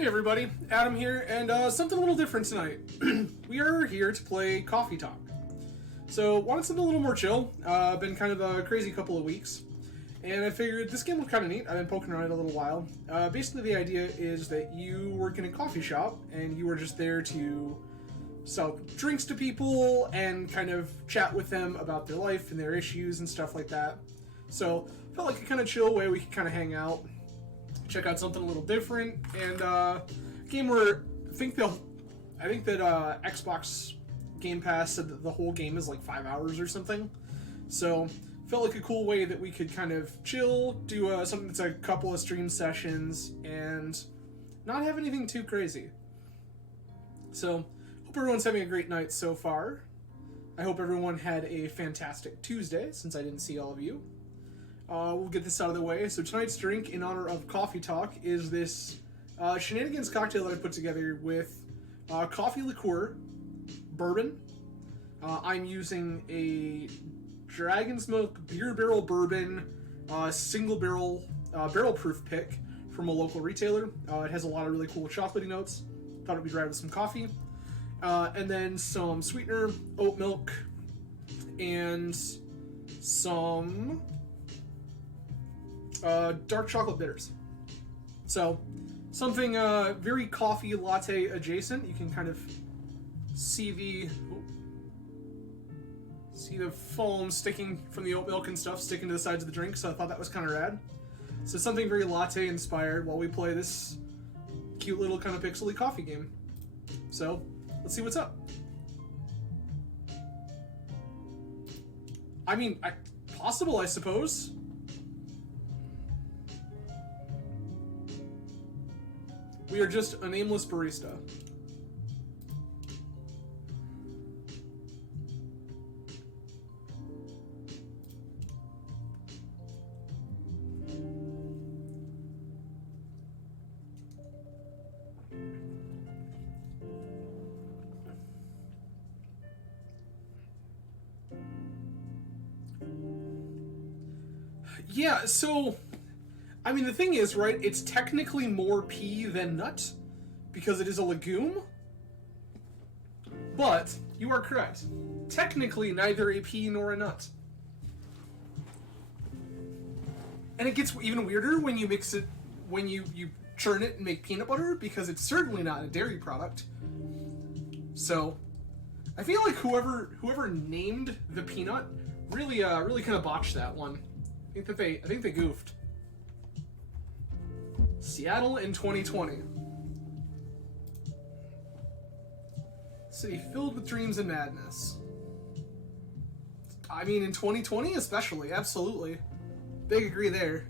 Hey everybody, Adam here, and something a little different tonight. We are here to play Coffee Talk. So, wanted something a little more chill. Been kind of a crazy couple of weeks, and I figured this game looked kind of neat. I've been poking around it a little while. Basically, the idea is that you work in a coffee shop, and you are just there to sell drinks to people and kind of chat with them about their life and their issues and stuff like that. So, felt like a kind of chill way we could kind of hang out, check out something a little different, and game where I think that Xbox Game Pass said that the whole game is like 5 hours or something. So felt like a cool way that we could kind of chill, do something that's a couple of stream sessions, and not have anything too crazy. So hope everyone's having a great night so far. I hope everyone had a fantastic Tuesday, since I didn't see all of you. We'll get this out of the way. So tonight's drink, in honor of Coffee Talk, is this shenanigans cocktail that I put together with coffee liqueur, bourbon. I'm using a Dragon's Milk Beer Barrel Bourbon single barrel barrel proof pick from a local retailer. It has a lot of really cool chocolatey notes. Thought it'd be right with some coffee. And then some sweetener, oat milk, and some dark chocolate bitters. So, something very coffee latte adjacent. You can kind of see the foam sticking from the oat milk and stuff sticking to the sides of the drink, so I thought that was kind of rad. So something very latte inspired while we play this cute little kind of pixely coffee game. So, let's see what's up. I mean, possible, I suppose. We are just a nameless barista. Yeah, so I mean, the thing is, right, it's technically more pea than nut, because it is a legume, but you are correct. Technically, neither a pea nor a nut. And it gets even weirder when you mix it, when you churn it and make peanut butter, because it's certainly not a dairy product. So, I feel like whoever named the peanut really kind of botched that one. I think they goofed. Seattle in 2020. City filled with dreams and madness. I mean, in 2020 especially, absolutely. Big agree there.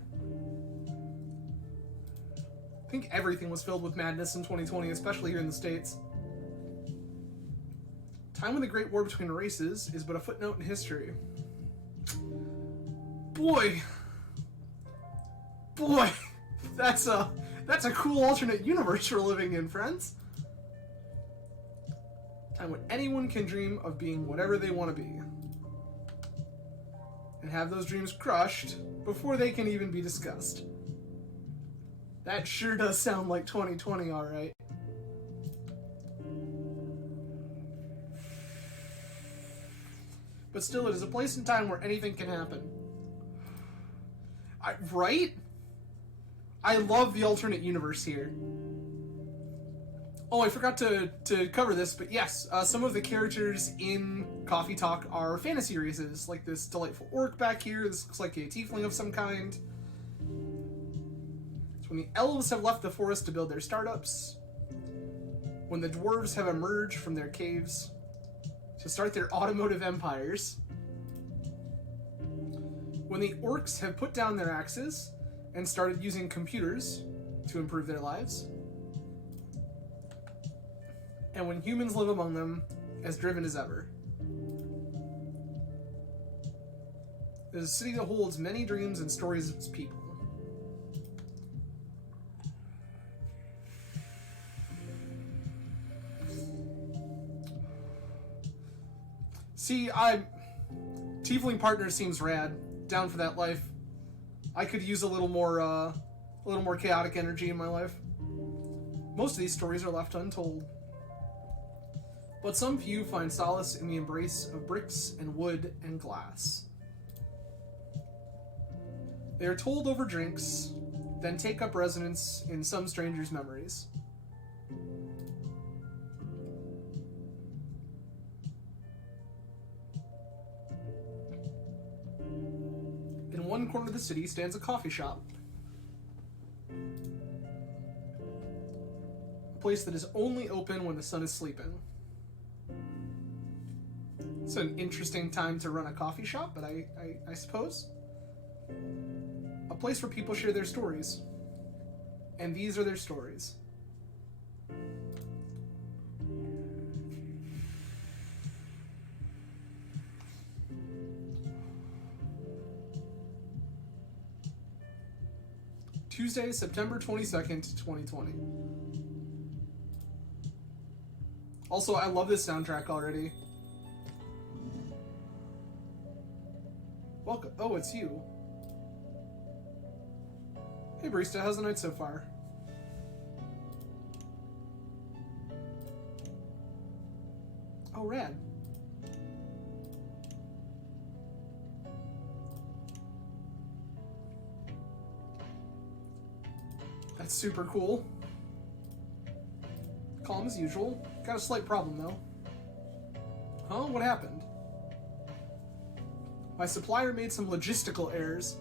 I think everything was filled with madness in 2020, especially here in the States. Time when the Great War Between Races is but a footnote in history. Boy, that's a cool alternate universe we're living in, friends. Time when anyone can dream of being whatever they want to be. And have those dreams crushed before they can even be discussed. That sure does sound like 2020, alright. But still, it is a place and time where anything can happen. Right? I love the alternate universe here. Oh, I forgot to cover this, but yes, some of the characters in Coffee Talk are fantasy races, like this delightful orc back here. This looks like a tiefling of some kind. It's when the elves have left the forest to build their startups. When the dwarves have emerged from their caves to start their automotive empires. When the orcs have put down their axes and started using computers to improve their lives. And when humans live among them, as driven as ever. It is a city that holds many dreams and stories of its people. See, Tiefling partner seems rad. Down for that life. I could use a little more chaotic energy in my life. Most of these stories are left untold. But some few find solace in the embrace of bricks and wood and glass. They are told over drinks, then take up residence in some stranger's memories. In one corner of the city stands a coffee shop. A place that is only open when the sun is sleeping. It's an interesting time to run a coffee shop, but I suppose. A place where people share their stories. And these are their stories. Tuesday, September 22nd, 2020. Also, I love this soundtrack already. Welcome. Oh, it's you. Hey, barista, how's the night so far? Oh, rad. That's super cool. Calm as usual. Got a slight problem, though. Huh? What happened? My supplier made some logistical errors.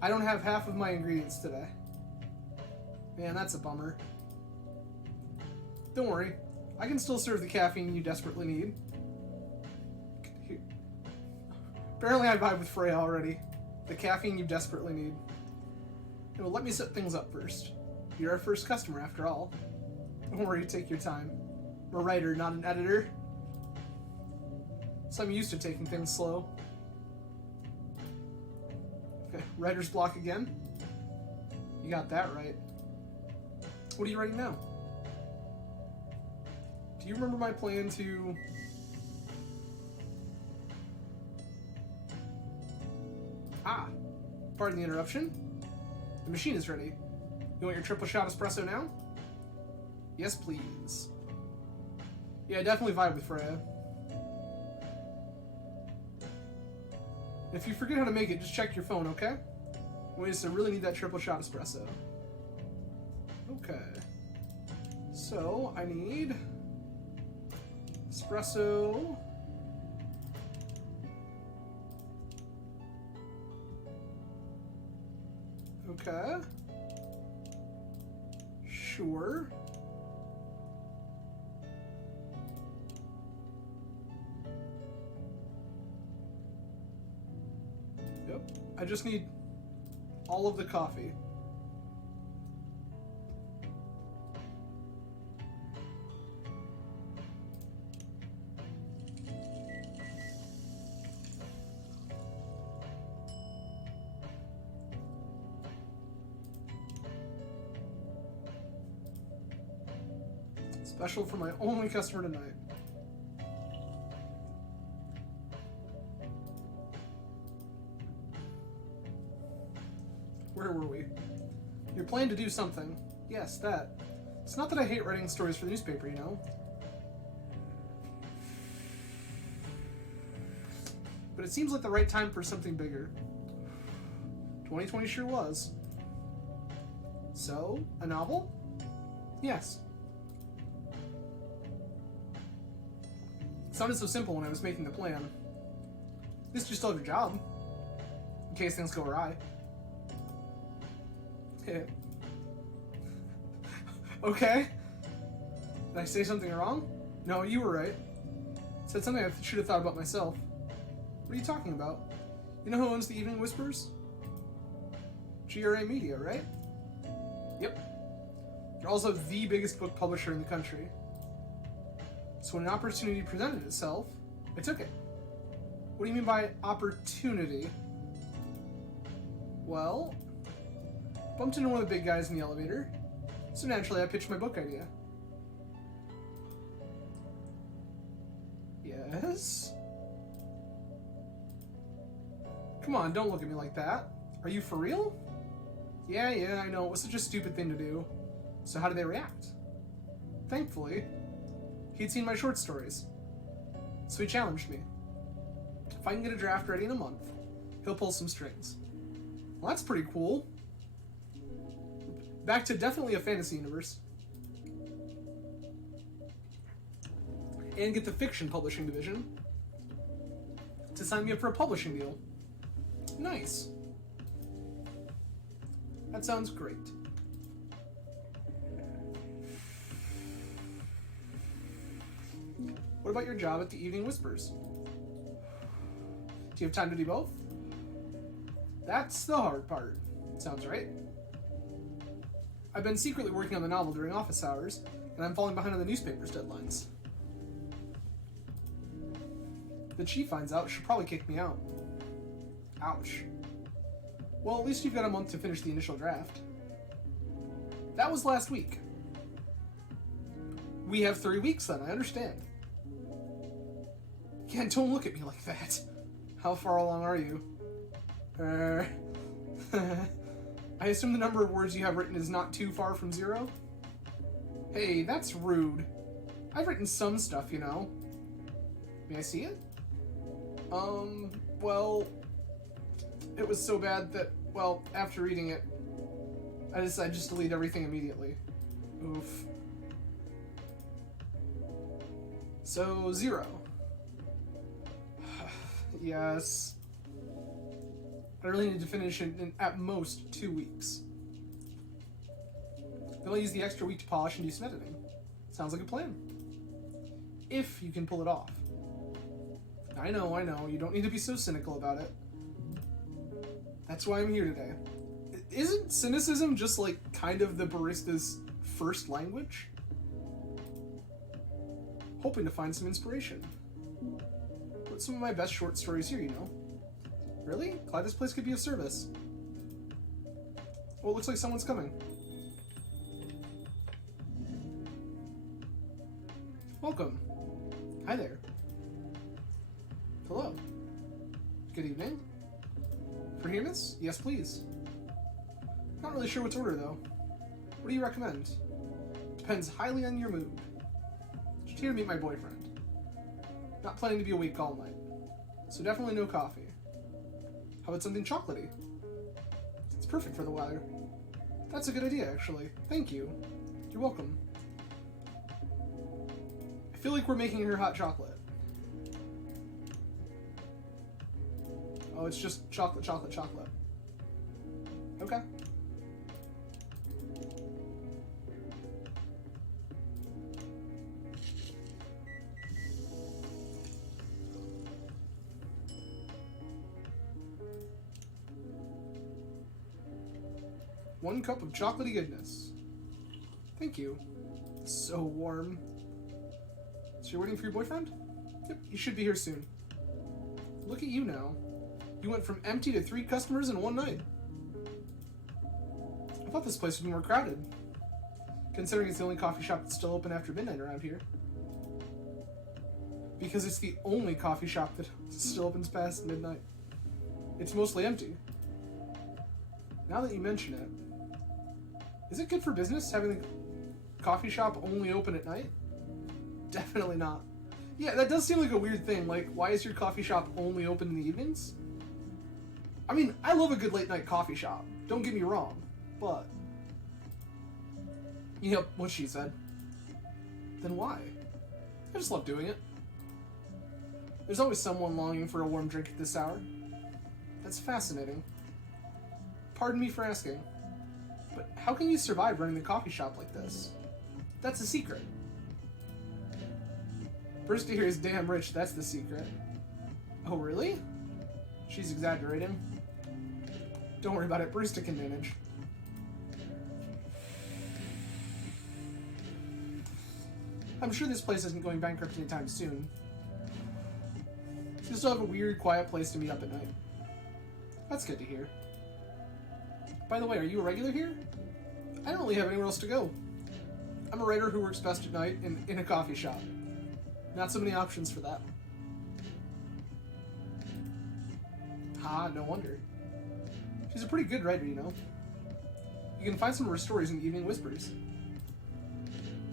I don't have half of my ingredients today. Man, that's a bummer. Don't worry. I can still serve the caffeine you desperately need. Apparently I vibe with Freya already. The caffeine you desperately need. It will let me set things up first. You're our first customer, after all. Don't worry, take your time. I'm a writer, not an editor. So I'm used to taking things slow. Okay, writer's block again. You got that right. What are you writing now? Do you remember my plan to... Ah, pardon the interruption. The machine is ready. You want your triple shot espresso now? Yes, please. Yeah, I definitely vibe with Freya. If you forget how to make it, just check your phone, okay? We just really need that triple shot espresso. Okay. So, I need... espresso... Okay. Sure. Yep. I just need all of the coffee. Special for my only customer tonight. Where were we? You're planning to do something. Yes, that. It's not that I hate writing stories for the newspaper, you know? But it seems like the right time for something bigger. 2020 sure was. So, a novel? Yes. It sounded so simple when I was making the plan. At least you still have your job. In case things go awry. Okay. Did I say something wrong? No, you were right. Said something I should have thought about myself. What are you talking about? You know who owns the Evening Whispers? GRA Media, right? Yep. They're also the biggest book publisher in the country. So when an opportunity presented itself, I took it. What do you mean by opportunity? Well, bumped into one of the big guys in the elevator, so naturally I pitched my book idea. Yes? Come on, don't look at me like that. Are you for real? Yeah, I know. It was such a stupid thing to do. So how did they react? Thankfully, he'd seen my short stories. So he challenged me. If I can get a draft ready in a month, he'll pull some strings. Well, that's pretty cool. Back to definitely a fantasy universe. And get the fiction publishing division to sign me up for a publishing deal. Nice. That sounds great. What about your job at the Evening Whispers? Do you have time to do both? That's the hard part. Sounds right. I've been secretly working on the novel during office hours, and I'm falling behind on the newspaper's deadlines. If the chief finds out, she'll probably kick me out. Ouch. Well, at least you've got a month to finish the initial draft. That was last week. We have 3 weeks then, I understand. Yeah, don't look at me like that. How far along are you? I assume the number of words you have written is not too far from 0? Hey, that's rude. I've written some stuff, you know. May I see it? Well, it was so bad that, well, after reading it, I decided just to delete everything immediately. Oof. So, 0. Yes. I really need to finish in at most 2 weeks. Then I'll use the extra week to polish and do some editing. Sounds like a plan. If you can pull it off. I know. You don't need to be so cynical about it. That's why I'm here today. Isn't cynicism just like kind of the barista's first language? Hoping to find some inspiration. Put some of my best short stories here, you know. Really? Glad this place could be of service. Well, it looks like someone's coming. Welcome. Hi there. Hello. Good evening. Forgiveness? Yes, please. Not really sure what to order, though. What do you recommend? Depends highly on your mood. Just here to meet my boyfriend. Not planning to be awake all night. So definitely no coffee. How about something chocolatey? It's perfect for the weather. That's a good idea, actually. Thank you. You're welcome. I feel like we're making her hot chocolate. Oh, it's just chocolate. Okay. One cup of chocolatey goodness. Thank you. It's so warm. So you're waiting for your boyfriend? Yep, he should be here soon. Look at you now. You went from empty to 3 customers in one night. I thought this place would be more crowded, considering it's the only coffee shop that's still open after midnight around here. Because it's the only coffee shop that still opens past midnight. It's mostly empty. Now that you mention it, is it good for business having the coffee shop only open at night? Definitely not. Yeah, that does seem like a weird thing. Like, why is your coffee shop only open in the evenings? I mean, I love a good late night coffee shop. Don't get me wrong. But, yep, what she said. Then why? I just love doing it. There's always someone longing for a warm drink at this hour. That's fascinating. Pardon me for asking, but how can you survive running the coffee shop like this? That's a secret. Barista here is damn rich, that's the secret. Oh, really? She's exaggerating. Don't worry about it, Barista can manage. I'm sure this place isn't going bankrupt anytime soon. You still have a weird, quiet place to meet up at night. That's good to hear. By the way, are you a regular here? I don't really have anywhere else to go. I'm a writer who works best at night in a coffee shop. Not so many options for that. No wonder. She's a pretty good writer, you know. You can find some of her stories in the Evening Whispers.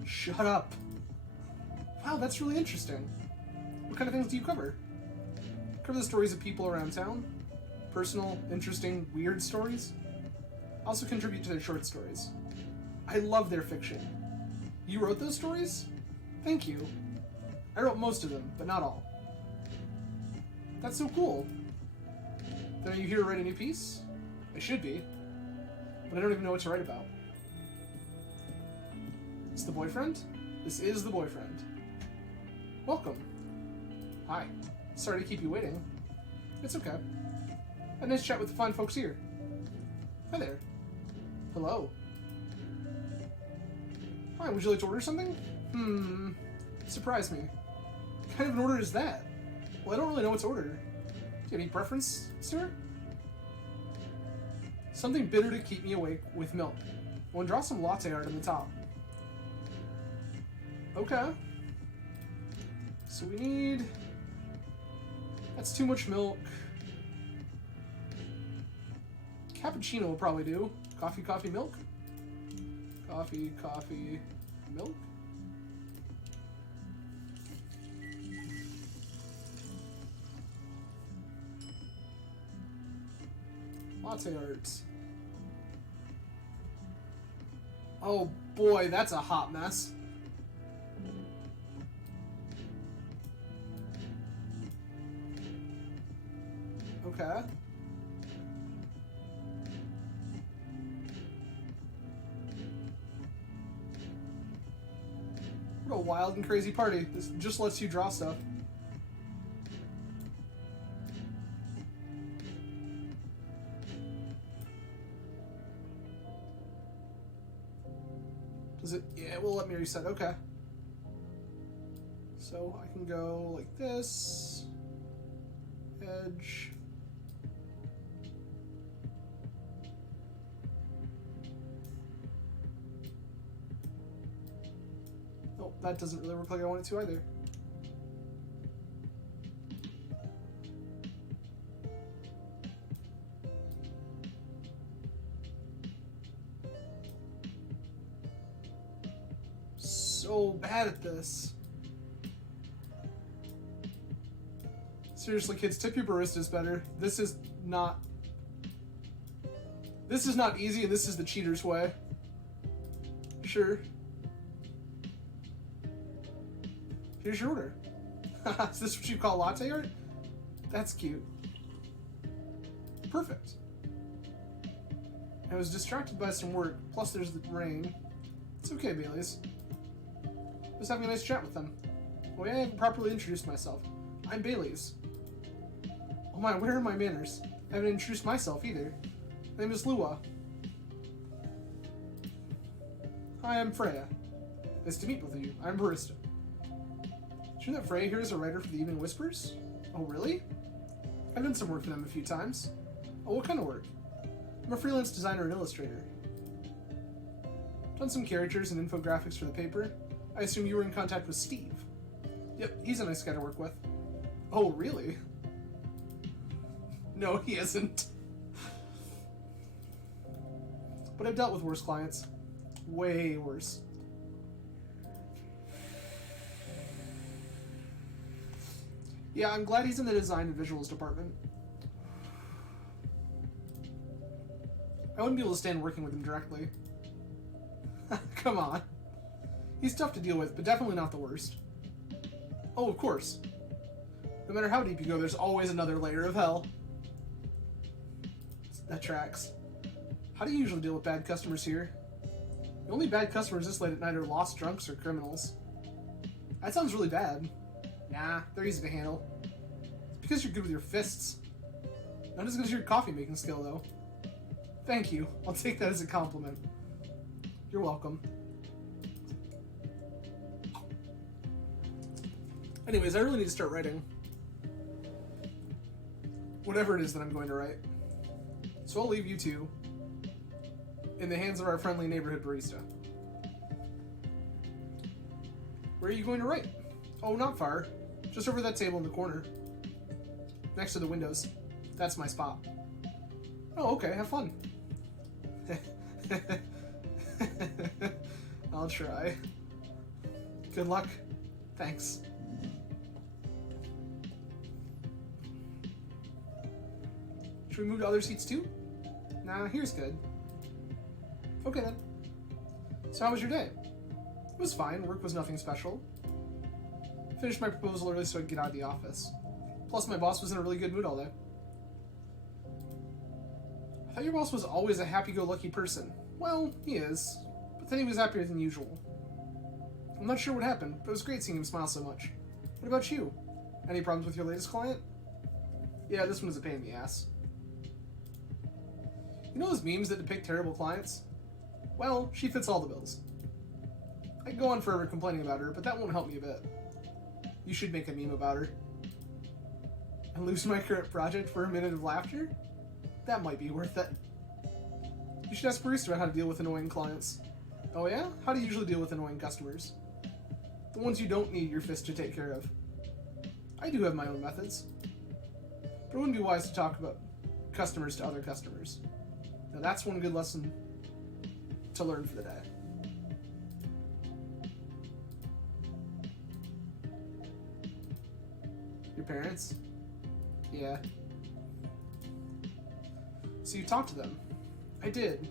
Shut up. Wow, that's really interesting. What kind of things do you cover? Cover the stories of people around town? Personal, interesting, weird stories? Also contribute to their short stories. I love their fiction. You wrote those stories? Thank you. I wrote most of them, but not all. That's so cool. Then are you here to write a new piece? I should be. But I don't even know what to write about. It's the boyfriend? This is the boyfriend. Welcome. Hi. Sorry to keep you waiting. It's okay. A nice chat with the fine folks here. Hi there. Hello. Hi, would you like to order something? Surprise me. What kind of an order is that? Well, I don't really know what to order. Do you have any preference, sir? Something bitter to keep me awake with milk. Well, draw some latte art on the top. Okay. So we need... That's too much milk. Cappuccino will probably do. Coffee, coffee, milk? Coffee, coffee, milk? Latte art. Oh boy, that's a hot mess. Okay. What a wild and crazy party. This just lets you draw stuff. Does it? Yeah, it will let me reset. Okay. So I can go like this. Edge. Oh, that doesn't really work like I want it to either. So bad at this. Seriously, kids, tip your baristas better. This is not easy, and this is the cheater's way. Sure. Here's your order. Is this what you call latte art? That's cute. Perfect. I was distracted by some work, plus there's the rain. It's okay, Bailey's. I was having a nice chat with them. Oh yeah, I haven't properly introduced myself. I'm Bailey's. Oh my, where are my manners? I haven't introduced myself either. My name is Lua. Hi, I'm Freya. Nice to meet both of you. I'm barista. Did you know that Freya here is a writer for the Evening Whispers? Oh, really? I've done some work for them a few times. Oh, what kind of work? I'm a freelance designer and illustrator. Done some characters and infographics for the paper. I assume you were in contact with Steve. Yep, he's a nice guy to work with. Oh, really? No, he isn't. But I've dealt with worse clients. Way worse. Yeah, I'm glad he's in the design and visuals department. I wouldn't be able to stand working with him directly. Come on. He's tough to deal with, but definitely not the worst. Oh, of course. No matter how deep you go, there's always another layer of hell. That tracks. How do you usually deal with bad customers here? The only bad customers this late at night are lost drunks or criminals. That sounds really bad. Nah, they're easy to handle. It's because you're good with your fists. Not as good as your coffee making skill, though. Thank you. I'll take that as a compliment. You're welcome. Anyways, I really need to start writing. Whatever it is that I'm going to write. So I'll leave you two in the hands of our friendly neighborhood barista. Where are you going to write? Oh, not far. Just over that table in the corner. Next to the windows. That's my spot. Oh, okay, have fun. I'll try. Good luck. Thanks. Should we move to other seats too? Nah, here's good. Okay then. So how was your day? It was fine. Work was nothing special. Finished my proposal early so I could get out of the office. Plus my boss was in a really good mood all day. I thought your boss was always a happy-go-lucky person. Well, he is. But then he was happier than usual. I'm not sure what happened, but it was great seeing him smile so much. What about you? Any problems with your latest client? Yeah, this one is a pain in the ass. You know those memes that depict terrible clients? Well, she fits all the bills. I could go on forever complaining about her, but that won't help me a bit. You should make a meme about her. And lose my current project for a minute of laughter? That might be worth it. You should ask Barista about how to deal with annoying clients. Oh yeah? How do you usually deal with annoying customers? The ones you don't need your fist to take care of. I do have my own methods. But it wouldn't be wise to talk about customers to other customers. Now that's one good lesson to learn for the day. Your parents? Yeah. So you talked to them? I did.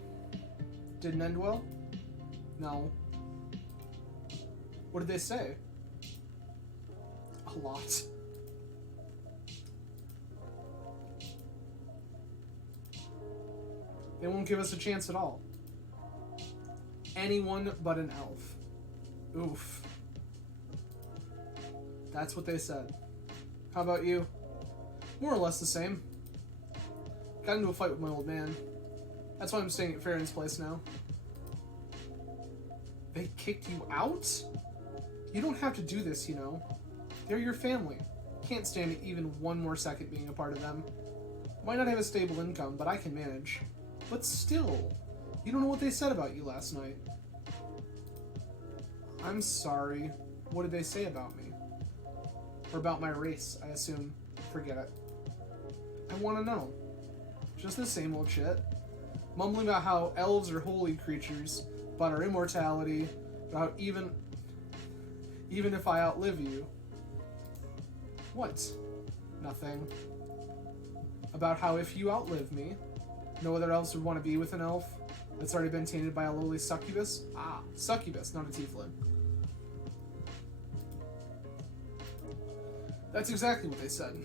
Didn't end well? No. What did they say? A lot. They won't give us a chance at all. Anyone but an elf. Oof. That's what they said. How about you? More or less the same. Got into a fight with my old man. That's why I'm staying at Farron's place now. They kicked you out? You don't have to do this, you know. They're your family. Can't stand even one more second being a part of them. Might not have a stable income, but I can manage. But still, you don't know what they said about you last night. I'm sorry. What did they say about me? Or about my race, I assume. Forget it. I want to know. Just the same old shit. Mumbling about how elves are holy creatures, about our immortality, about even if I outlive you. What? Nothing. About how if you outlive me, no other elves would want to be with an elf that's already been tainted by a lowly succubus? Ah, succubus, not a tiefling. That's exactly what they said.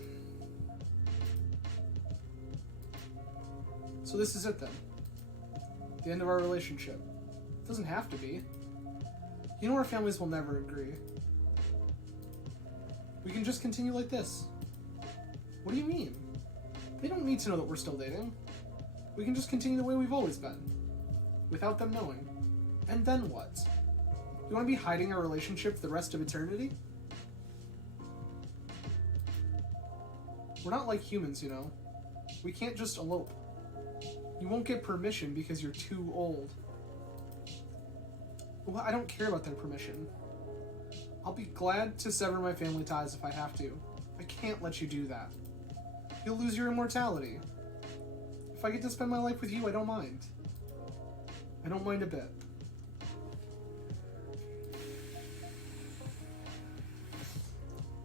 So this is it then. The end of our relationship. It doesn't have to be. You know our families will never agree. We can just continue like this. What do you mean? They don't need to know that we're still dating. We can just continue the way we've always been. Without them knowing. And then what? You want to be hiding our relationship for the rest of eternity? We're not like humans, you know. We can't just elope. You won't get permission because you're too old. Well, I don't care about their permission. I'll be glad to sever my family ties if I have to. I can't let you do that. You'll lose your immortality. If I get to spend my life with you, I don't mind. I don't mind a bit.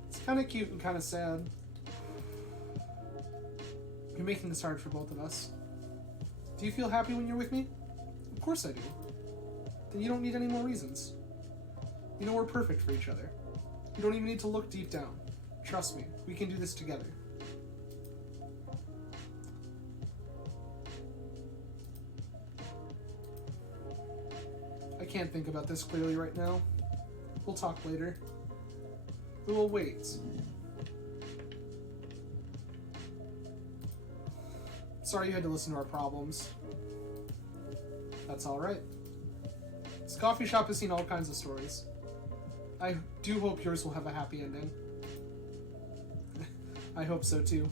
It's kind of cute and kind of sad. You're making this hard for both of us. Do you feel happy when you're with me? Of course I do. Then you don't need any more reasons. You know we're perfect for each other. You don't even need to look deep down. Trust me, we can do this together. I can't think about this clearly right now. We'll talk later. We will wait. Sorry you had to listen to our problems. That's alright. This coffee shop has seen all kinds of stories. I do hope yours will have a happy ending. I hope so too.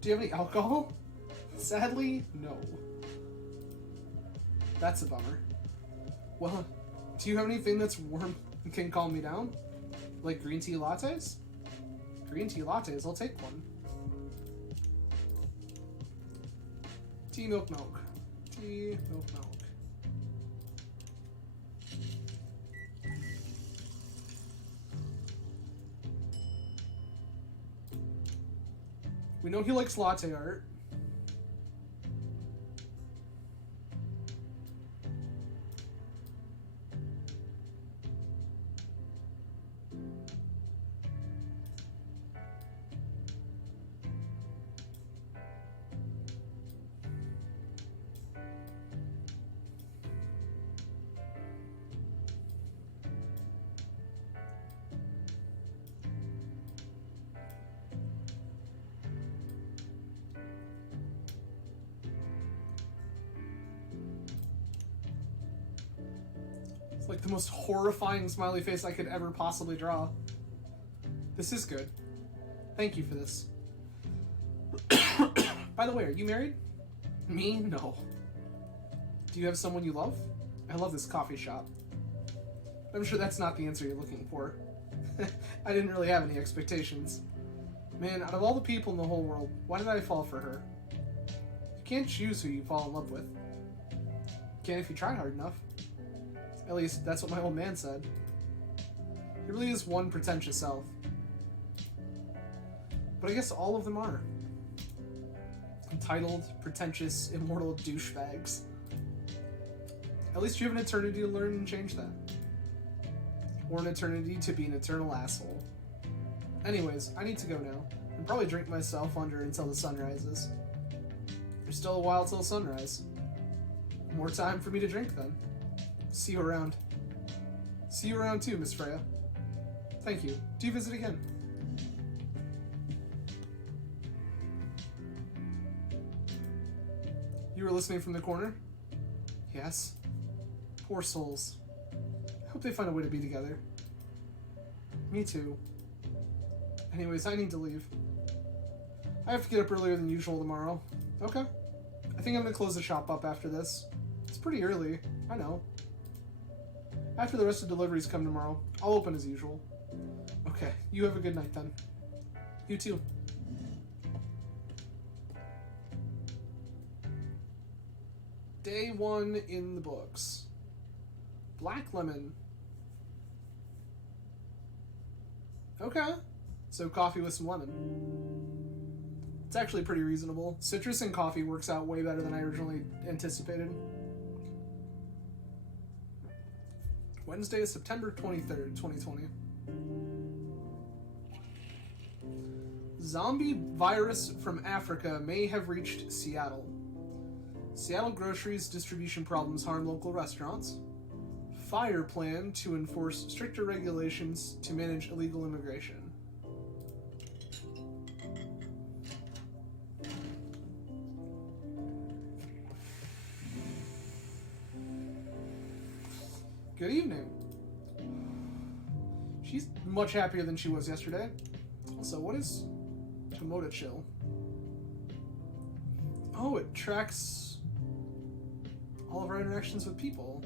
Do you have any alcohol? Sadly, no. That's a bummer. Well, do you have anything that's warm and can calm me down? Like green tea lattes? Green tea lattes, I'll take one. Tea, milk, milk. Tea, milk, milk. We know he likes latte art. Like the most horrifying smiley face I could ever possibly draw. This is good. Thank you for this. By the way, are you married? Me? No. Do you have someone you love? I love this coffee shop. I'm sure that's not the answer you're looking for. I didn't really have any expectations. Man, out of all the people in the whole world, why did I fall for her? You can't choose who you fall in love with. You can if you try hard enough. At least, that's what my old man said. He really is one pretentious elf. But I guess all of them are. Entitled, pretentious, immortal douchebags. At least you have an eternity to learn and change that. Or an eternity to be an eternal asshole. Anyways, I need to go now. And probably drink myself under until the sun rises. There's still a while till the sunrise. More time for me to drink then. See you around. See you around too, Miss Freya. Thank you. Do you visit again? You were listening from the corner? Yes. Poor souls. I hope they find a way to be together. Me too. Anyways, I need to leave. I have to get up earlier than usual tomorrow. Okay. I think I'm gonna close the shop up after this. It's pretty early. I know. After the rest of deliveries come tomorrow, I'll open as usual. Okay, you have a good night then. You too. Day 1 in the books. Black lemon. Okay. So coffee with some lemon. It's actually pretty reasonable. Citrus and coffee works out way better than I originally anticipated. Wednesday, September 23rd, 2020. Zombie virus from Africa may have reached Seattle. Seattle groceries distribution problems harm local restaurants. Fire plan to enforce stricter regulations to manage illegal immigration. Good evening. She's much happier than she was yesterday. Also, what is Tomoda Chill? Oh, it tracks all of our interactions with people.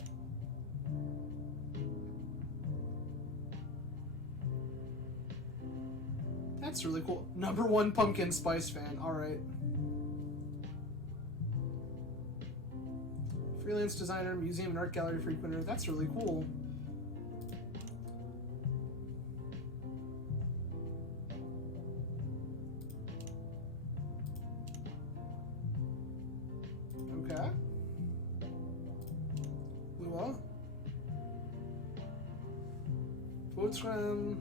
That's really cool. #1 pumpkin spice fan. Alright. Freelance designer, museum and art gallery frequenter. That's really cool. Okay. Lua. Votre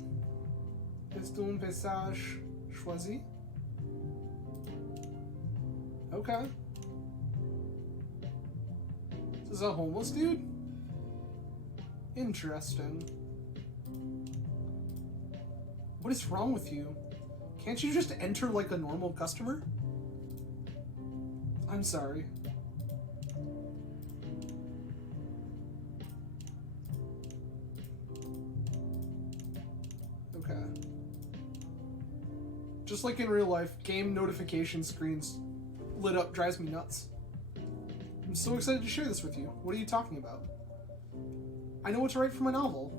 est un paysage choisi. Okay. Is this a homeless dude? Interesting. What is wrong with you? Can't you just enter like a normal customer? I'm sorry. Okay. Just like in real life, game notification screens lit up drives me nuts. I'm so excited to share this with you. What are you talking about? I know what to write for my novel.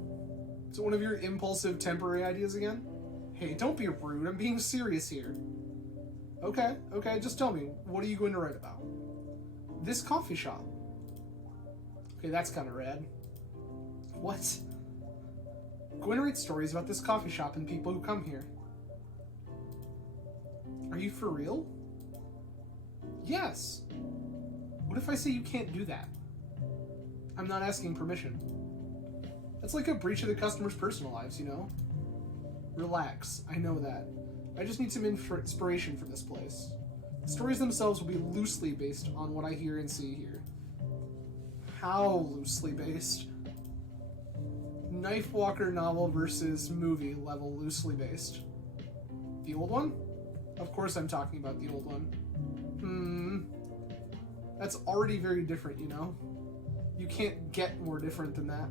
Is it one of your impulsive temporary ideas again? Hey, don't be rude. I'm being serious here. Okay, just tell me. What are you going to write about? This coffee shop. Okay, that's kind of rad. What? Going to read stories about this coffee shop and people who come here. Are you for real? Yes. What if I say you can't do that? I'm not asking permission. That's like a breach of the customer's personal lives, you know? Relax, I know that. I just need some inspiration for this place. The stories themselves will be loosely based on what I hear and see here. How loosely based? Knife Walker novel versus movie level loosely based. The old one? Of course I'm talking about the old one. That's already very different, you know? You can't get more different than that.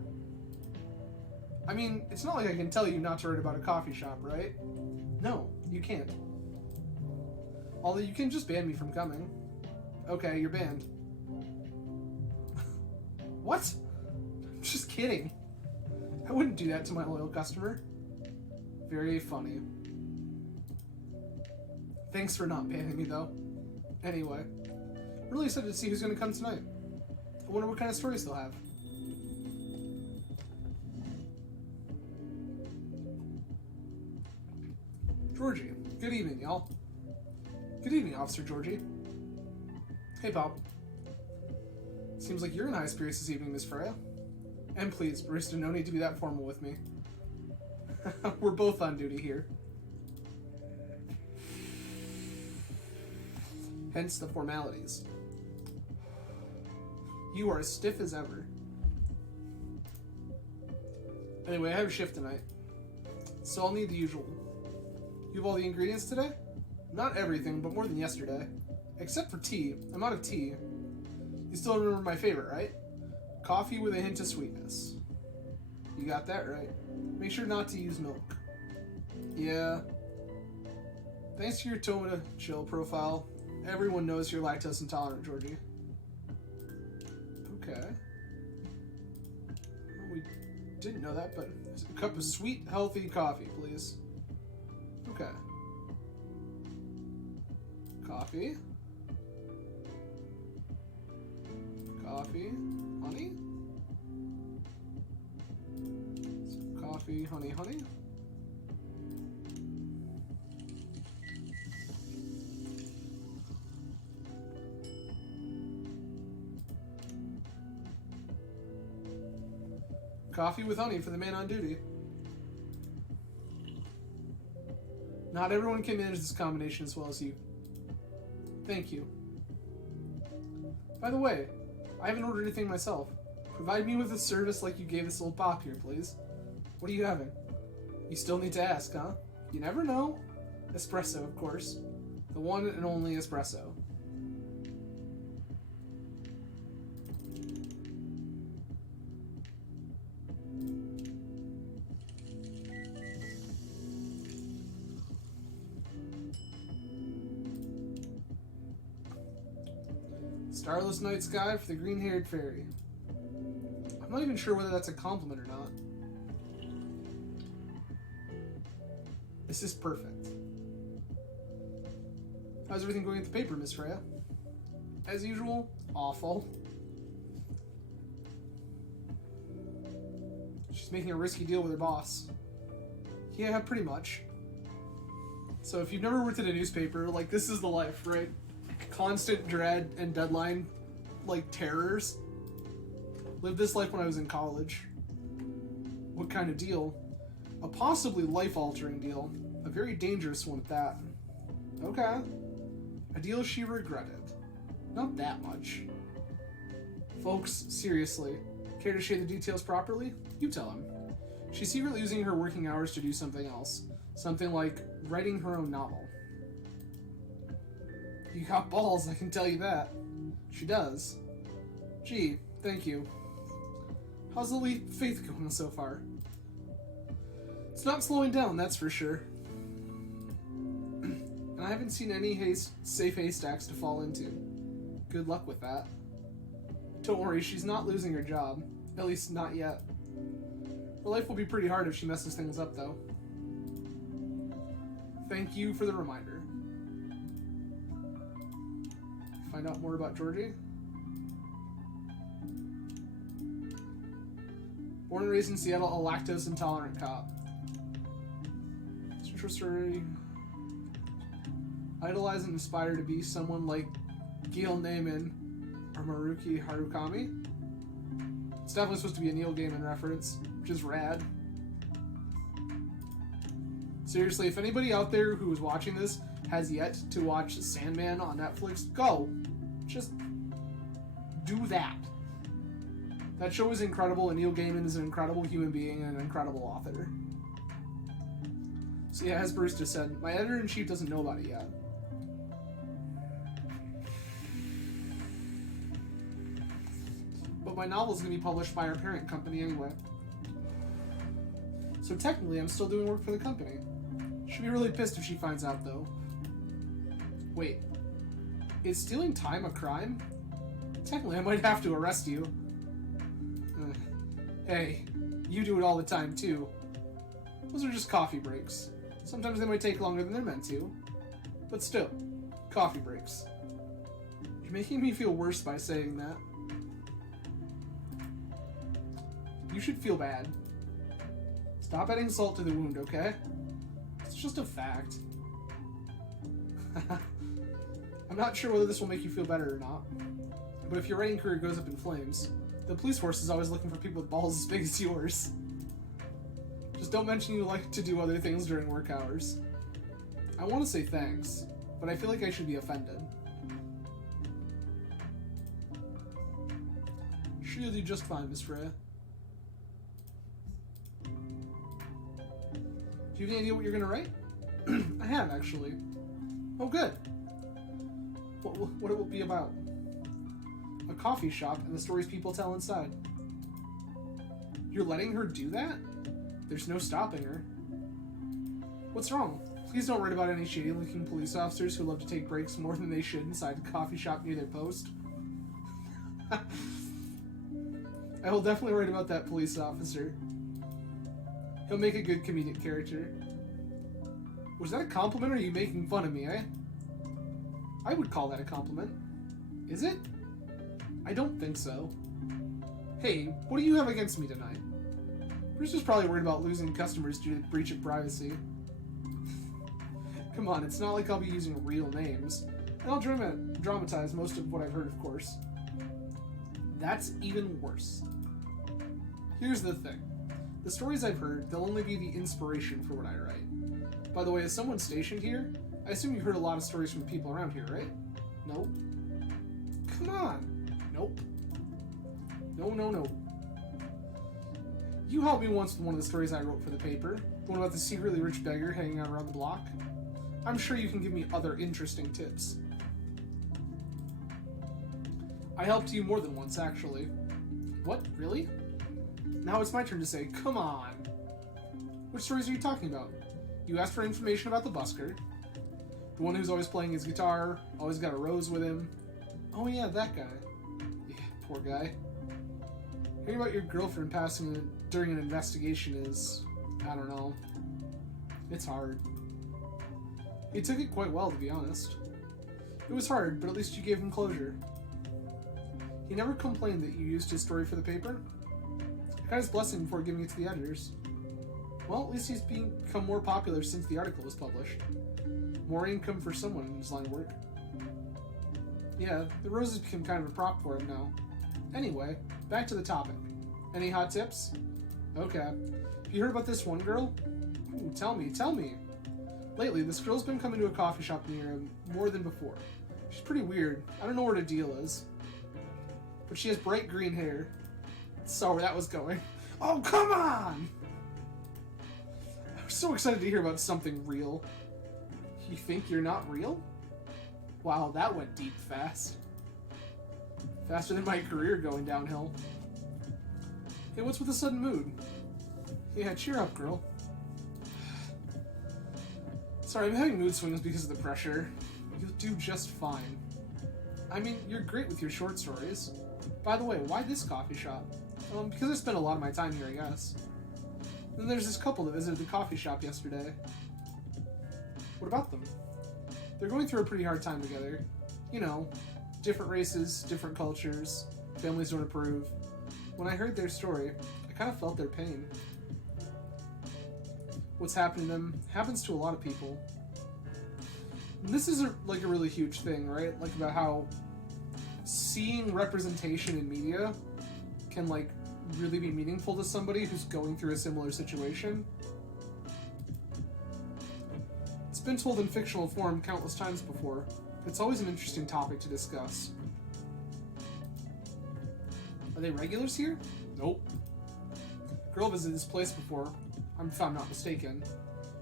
I mean, it's not like I can tell you not to write about a coffee shop, right? No, you can't. Although you can just ban me from coming. Okay, you're banned. What? I'm just kidding. I wouldn't do that to my loyal customer. Very funny. Thanks for not banning me, though. Anyway, really excited to see who's going to come tonight. I wonder what kind of stories they'll have. Georgie. Good evening, y'all. Good evening, Officer Georgie. Hey, Bob. Seems like you're in high spirits this evening, Miss Freya. And please, barista, no need to be that formal with me. We're both on duty here. Hence the formalities. You are as stiff as ever. Anyway, I have a shift tonight, so I'll need the usual. You have all the ingredients today? Not everything, but more than yesterday. Except for tea. I'm out of tea. You still remember my favorite, right? Coffee with a hint of sweetness. You got that right. Make sure not to use milk. Yeah. Thanks to your Toma Chill profile, everyone knows you're lactose intolerant, Georgie. Okay. Well, we didn't know that, but a cup of sweet, healthy coffee, please. Okay. Coffee. Coffee. Honey. So coffee, honey, honey. Coffee with honey for the man on duty. Not everyone can manage this combination as well as you. Thank you. By the way, I haven't ordered anything myself. Provide me with a service like you gave this little pop here, please. What are you having? You still need to ask, huh? You never know. Espresso, of course. The one and only espresso. Starless night sky for the green-haired fairy. I'm not even sure whether that's a compliment or not. This is perfect. How's everything going at the paper, Miss Freya? As usual, awful. She's making a risky deal with her boss. Yeah, pretty much. So if you've never worked at a newspaper, like, this is the life, right? Constant dread and deadline, like, terrors. Lived this life when I was in college. What kind of deal? A possibly life-altering deal. A very dangerous one at that. Okay. A deal she regretted. Not that much. Folks, seriously, care to share the details properly? You tell him. She's secretly using her working hours to do something else. Something like writing her own novel. You got balls, I can tell you that. She does. Gee, thank you. How's the leap of faith going so far? It's not slowing down, that's for sure. And I haven't seen any safe haystacks to fall into. Good luck with that. Don't worry, she's not losing her job. At least not yet. Her life will be pretty hard if she messes things up, though. Thank you for the reminder. Find out more about Georgie? Born and raised in Seattle, a lactose intolerant cop. True story. Idolize and aspire to be someone like Gil Naiman or Maruki Harukami. It's definitely supposed to be a Neil Gaiman reference, which is rad. Seriously, if anybody out there who is watching this has yet to watch Sandman on Netflix, go. Just do that. That show is incredible, and Neil Gaiman is an incredible human being and an incredible author. So yeah, as Bruce just said, my editor-in-chief doesn't know about it yet. But my novel is going to be published by our parent company anyway. So technically, I'm still doing work for the company. She'll be really pissed if she finds out, though. Wait, is stealing time a crime? Technically, I might have to arrest you. Hey, you do it all the time, too. Those are just coffee breaks. Sometimes they might take longer than they're meant to. But still, coffee breaks. You're making me feel worse by saying that. You should feel bad. Stop adding salt to the wound, okay? It's just a fact. I'm not sure whether this will make you feel better or not, but if your writing career goes up in flames, the police force is always looking for people with balls as big as yours. Just don't mention you like to do other things during work hours. I want to say thanks, but I feel like I should be offended. She'll do just fine, Miss Freya. Do you have any idea what you're going to write? I have, actually. Oh, good. What it will be about? A coffee shop and the stories people tell inside. You're letting her do that? There's no stopping her. What's wrong? Please don't write about any shady-looking police officers who love to take breaks more than they should inside a coffee shop near their post. I will definitely write about that police officer. He'll make a good comedic character. Was that a compliment or are you making fun of me, eh? I would call that a compliment. Is it? I don't think so. Hey, what do you have against me tonight? Bruce is probably worried about losing customers due to breach of privacy. Come on, it's not like I'll be using real names. And I'll dramatize most of what I've heard, of course. That's even worse. Here's the thing. The stories I've heard, they'll only be the inspiration for what I write. By the way, as someone stationed here, I assume you've heard a lot of stories from people around here, right? Nope. Come on. Nope. No. You helped me once with one of the stories I wrote for the paper. The one about the secretly rich beggar hanging out around the block. I'm sure you can give me other interesting tips. I helped you more than once, actually. What? Really? Now it's my turn to say, come on. Which stories are you talking about? You asked for information about the busker. The one who's always playing his guitar, always got a rose with him. Oh yeah, that guy. Yeah, poor guy. Hearing about your girlfriend passing during an investigation is, I don't know. It's hard. He took it quite well, to be honest. It was hard, but at least you gave him closure. He never complained that you used his story for the paper. I got his blessing before giving it to the editors. Well, at least he's become more popular since the article was published. More income for someone in his line of work. Yeah, the rose has become kind of a prop for him now. Anyway, back to the topic. Any hot tips? Okay. You heard about this one girl? Ooh, tell me. Lately, this girl's been coming to a coffee shop near him more than before. She's pretty weird. I don't know what her deal is. But she has bright green hair. Saw where that was going. Oh, come on! I was so excited to hear about something real. You think you're not real? Wow, that went deep fast. Faster than my career going downhill. Hey, what's with the sudden mood? Yeah, cheer up, girl. Sorry, I'm having mood swings because of the pressure. You'll do just fine. I mean, you're great with your short stories. By the way, why this coffee shop? Because I spent a lot of my time here, I guess. Then there's this couple that visited the coffee shop yesterday. What about them? They're going through a pretty hard time together. You know, different races, different cultures, families don't approve. When I heard their story, I kind of felt their pain. What's happening to them happens to a lot of people. And this is like a really huge thing, right? Like about how seeing representation in media can like really be meaningful to somebody who's going through a similar situation. It's been told in fictional form countless times before. It's always an interesting topic to discuss. Are they regulars here? Nope. Girl visited this place before, if I'm not mistaken.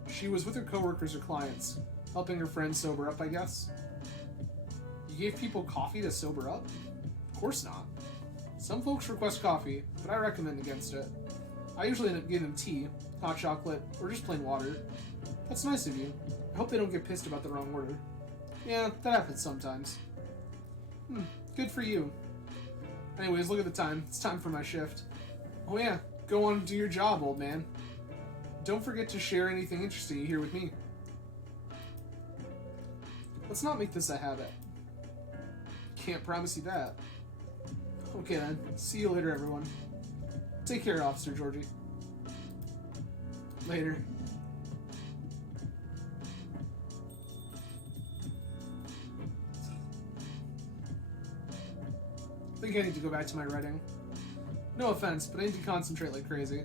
She was with her coworkers or clients, helping her friends sober up, I guess. You gave people coffee to sober up? Of course not. Some folks request coffee, but I recommend against it. I usually end up giving them tea, hot chocolate, or just plain water. That's nice of you. I hope they don't get pissed about the wrong order. Yeah, that happens sometimes. Good for you. Anyways, look at the time. It's time for my shift. Oh yeah, go on and do your job, old man. Don't forget to share anything interesting you hear with me. Let's not make this a habit. Can't promise you that. Okay then, see you later, everyone. Take care, Officer Georgie. Later. I think I need to go back to my writing. No offense, but I need to concentrate like crazy.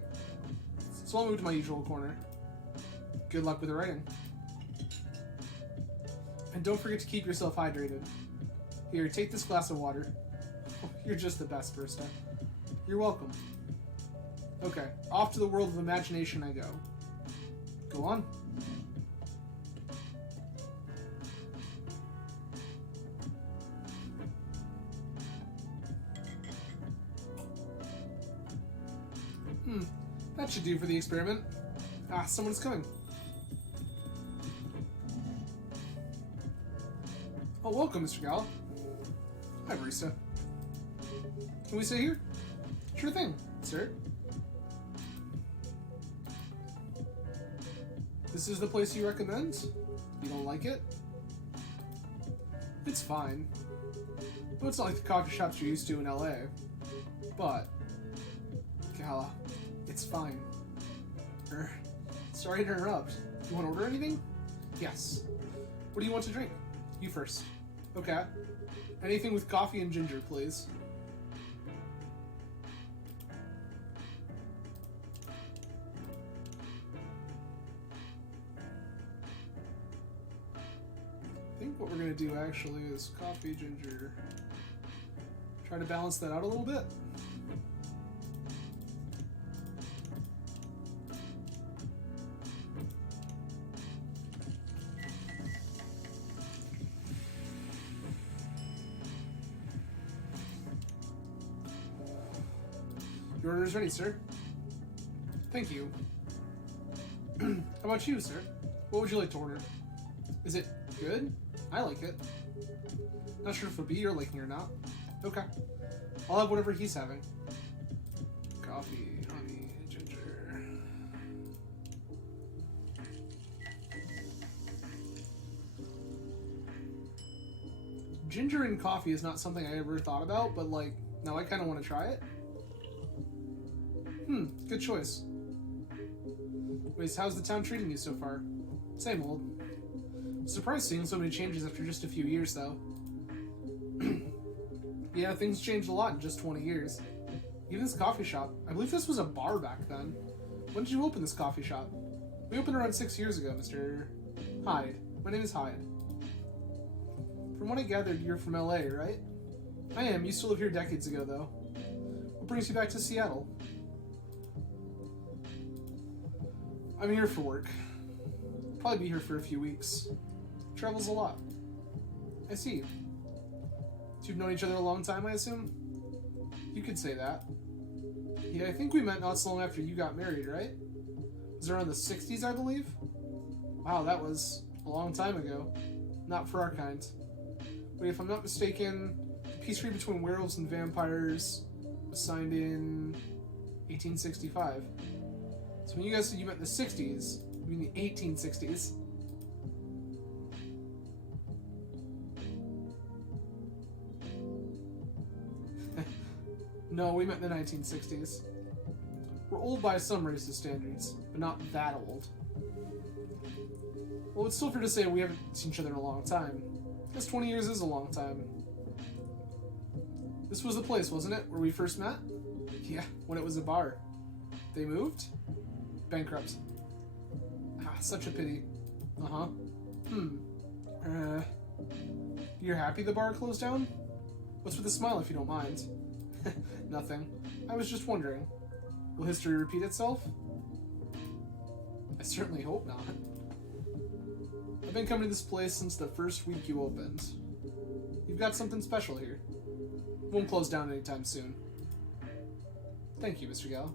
So I'll move to my usual corner. Good luck with the writing. And don't forget to keep yourself hydrated. Here, take this glass of water. Oh, you're just the best, Brista. You're welcome. Okay, off to the world of imagination I go. Go on. That should do for the experiment. Ah, someone's coming. Oh, welcome, Mr. Gallup. Hi, Barista. Can we sit here? Sure thing, sir. This is the place you recommend? You don't like it? It's fine. Well, it's not like the coffee shops you're used to in LA. But, Gala, it's fine. Sorry to interrupt. You want to order anything? Yes. What do you want to drink? You first. Okay. Anything with coffee and ginger, please. I think what we're going to do actually is coffee, ginger. Try to balance that out a little bit. Your order is ready, sir. Thank you. How about you, sir? What would you like to order? Is it good? I like it. Not sure if it'll be your liking or not. Okay. I'll have whatever he's having. Coffee, honey, ginger. Ginger in coffee is not something I ever thought about, but like, now I kind of want to try it. Good choice. Wait, how's the town treating you so far? Same old. Surprised seeing so many changes after just a few years, though. Yeah, things changed a lot in just 20 years. Even this coffee shop. I believe this was a bar back then. When did you open this coffee shop? We opened around 6 years ago, Mr. Hyde. My name is Hyde. From what I gathered, you're from LA, right? I am. Used to live here decades ago, though. What brings you back to Seattle? I'm here for work. Probably be here for a few weeks. Travels a lot. I see. You've known each other a long time, I assume? You could say that. Yeah, I think we met not so long after you got married, right? It was around the 60s, I believe? Wow, that was a long time ago. Not for our kind. Wait, if I'm not mistaken, the peace treaty between werewolves and vampires was signed in 1865. So when you guys said you meant the 60s, you mean the 1860s. No, we meant the 1960s. old by some racist standards, but not that old. Well, it's still fair to say we haven't seen each other in a long time. I guess 20 years is a long time. This was the place, wasn't it, where we first met? Yeah, when it was a bar. They moved? Bankrupt. Ah, such a pity. Uh-huh. You're happy the bar closed down? What's with the smile, if you don't mind? Nothing. I was just wondering. Will history repeat itself? I certainly hope not. I've been coming to this place since the first week you opened. You've got something special here. It won't close down anytime soon. Thank you, Mr. Gall.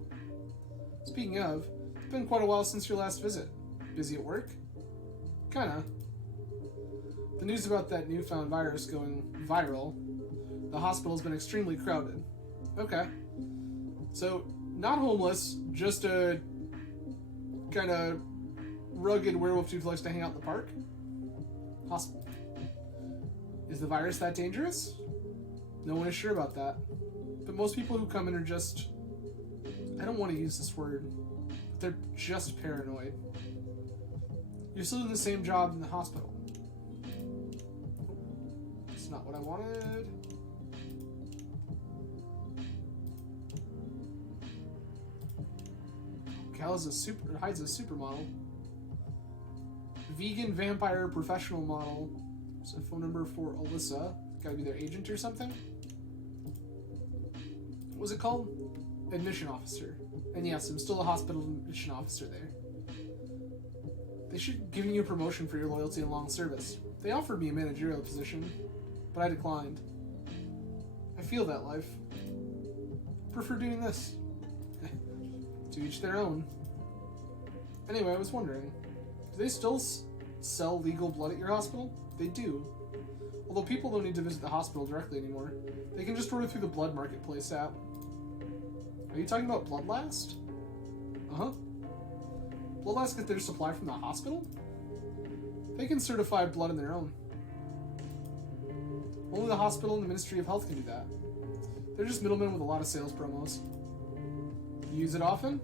Speaking of, it's been quite a while since your last visit. Busy at work? Kinda. The news about that newfound virus going viral, the hospital's been extremely crowded. Okay. So, not homeless, just a kind of rugged werewolf dude who likes to hang out in the park? Hospital. Is the virus that dangerous? No one is sure about that. But most people who come in are just... I don't want to use this word, but they're just paranoid. You're still doing the same job in the hospital. It's not what I wanted. Cal hides a supermodel. Vegan vampire professional model. So phone number for Alyssa. Gotta be their agent or something. What was it called? Admission officer. And yes, I'm still a hospital admission officer there. They should have given you a promotion for your loyalty and long service. They offered me a managerial position, but I declined. I feel that life. I prefer doing this. To each their own. Anyway, I was wondering, do they still sell legal blood at your hospital? They do. Although people don't need to visit the hospital directly anymore. They can just order through the Blood Marketplace app. Are you talking about Bloodlast? Uh-huh. Bloodlast get their supply from the hospital? They can certify blood on their own. Only the hospital and the Ministry of Health can do that. They're just middlemen with a lot of sales promos. You use it often?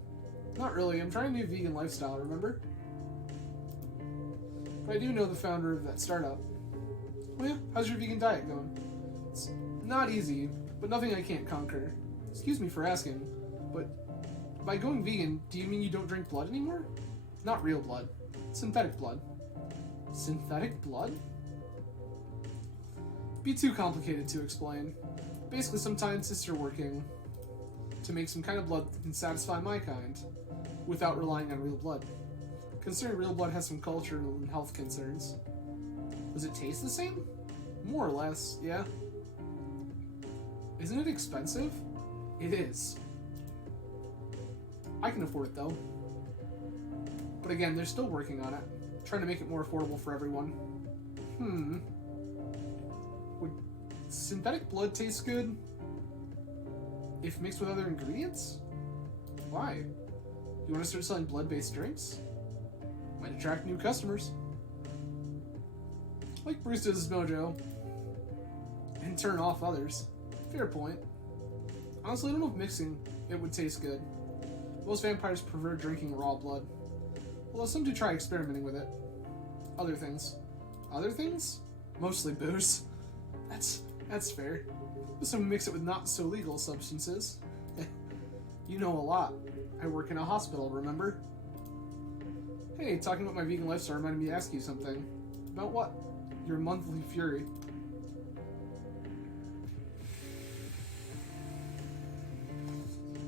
Not really. I'm trying a new vegan lifestyle, remember? But I do know the founder of that startup. Oh yeah? How's your vegan diet going? It's not easy, but nothing I can't conquer. Excuse me for asking, but by going vegan, do you mean you don't drink blood anymore? Not real blood. Synthetic blood. Synthetic blood? Be too complicated to explain. Basically, some scientists are working to make some kind of blood that can satisfy my kind, without relying on real blood. Considering real blood has some cultural and health concerns. Does it taste the same? More or less, yeah. Isn't it expensive? It is. I can afford it though. But again, they're still working on it. Trying to make it more affordable for everyone. Would synthetic blood taste good if mixed with other ingredients? Why? You want to start selling blood-based drinks? Might attract new customers. Like Barista's Mojo. And turn off others. Fair point. Honestly, I don't know if mixing it would taste good. Most vampires prefer drinking raw blood. Although some do try experimenting with it. Other things. Other things? Mostly booze. That's fair. Some mix it with not so legal substances. You know a lot. I work in a hospital, remember? Hey, talking about my vegan lifestyle reminded me to ask you something. About what? Your monthly fury.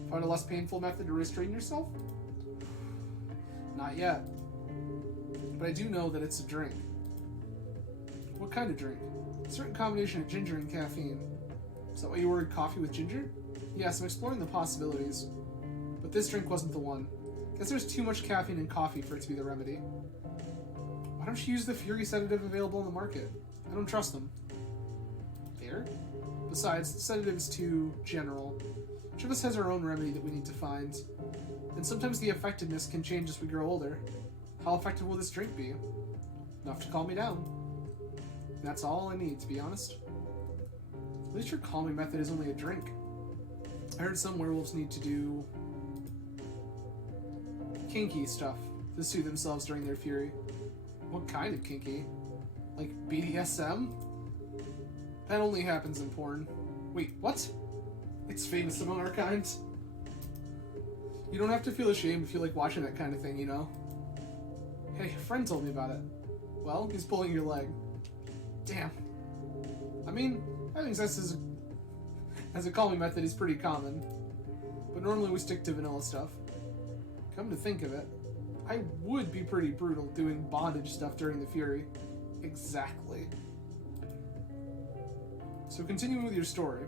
Found a less painful method to restrain yourself? Not yet. But I do know that it's a drink. What kind of drink? A certain combination of ginger and caffeine. Is that why you ordered coffee with ginger? Yes, I'm exploring the possibilities. But this drink wasn't the one. Guess there's too much caffeine in coffee for it to be the remedy. Why don't you use the Fury sedative available on the market? I don't trust them. Fair? Besides, the sedative is too general. Each of us has our own remedy that we need to find. And sometimes the effectiveness can change as we grow older. How effective will this drink be? Enough to calm me down. That's all I need, to be honest. At least your calming method is only a drink. I heard some werewolves need to do kinky stuff to soothe themselves during their fury. What kind of kinky? Like BDSM? That only happens in porn. Wait, what? It's famous among our kind. You don't have to feel ashamed if you like watching that kind of thing, you know? Hey, a friend told me about it. Well, he's pulling your leg. Damn. I mean, having sex as a calming method is pretty common. But normally we stick to vanilla stuff. Come to think of it, I would be pretty brutal doing bondage stuff during the fury. Exactly. So continuing with your story,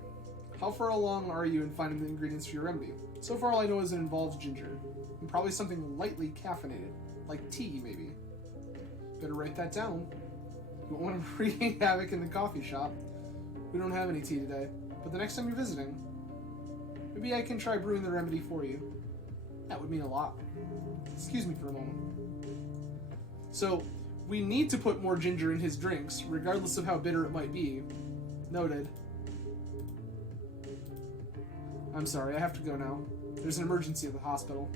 how far along are you in finding the ingredients for your remedy? So far all I know is it involves ginger, and probably something lightly caffeinated, like tea maybe. Better write that down. You won't want to wreak havoc in the coffee shop. We don't have any tea today, but the next time you're visiting, maybe I can try brewing the remedy for you. That would mean a lot. Excuse me for a moment. So, we need to put more ginger in his drinks, regardless of how bitter it might be. Noted. I'm sorry, I have to go now. There's an emergency at the hospital.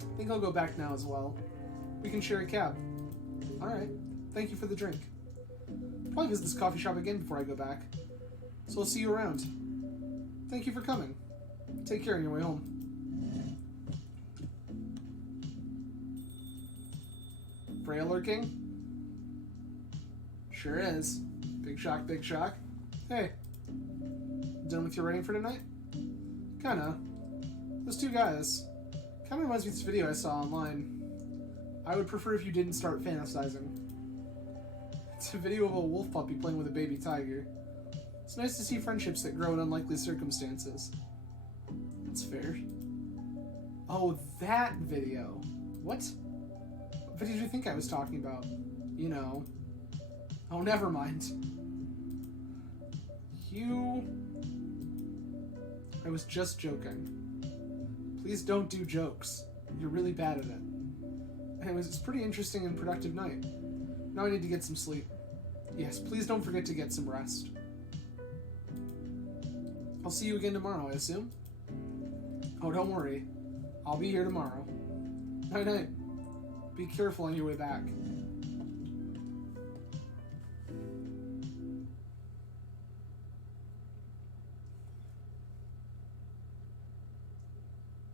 I think I'll go back now as well. We can share a cab. Alright, thank you for the drink. I'll probably visit this coffee shop again before I go back. So I'll see you around. Thank you for coming. Take care on your way home. Freya lurking? Sure is. Big shock, big shock. Hey. Done with your writing for tonight? Kinda. Those two guys. Kinda reminds me of this video I saw online. I would prefer if you didn't start fantasizing. It's a video of a wolf puppy playing with a baby tiger. It's nice to see friendships that grow in unlikely circumstances. That's fair. Oh, that video. What? What video did you think I was talking about? You know. Oh, never mind. I was just joking. Please don't do jokes. You're really bad at it. Anyways, it's a pretty interesting and productive night. Now I need to get some sleep. Yes, please don't forget to get some rest. I'll see you again tomorrow, I assume? Oh, don't worry. I'll be here tomorrow. Night-night. Be careful on your way back.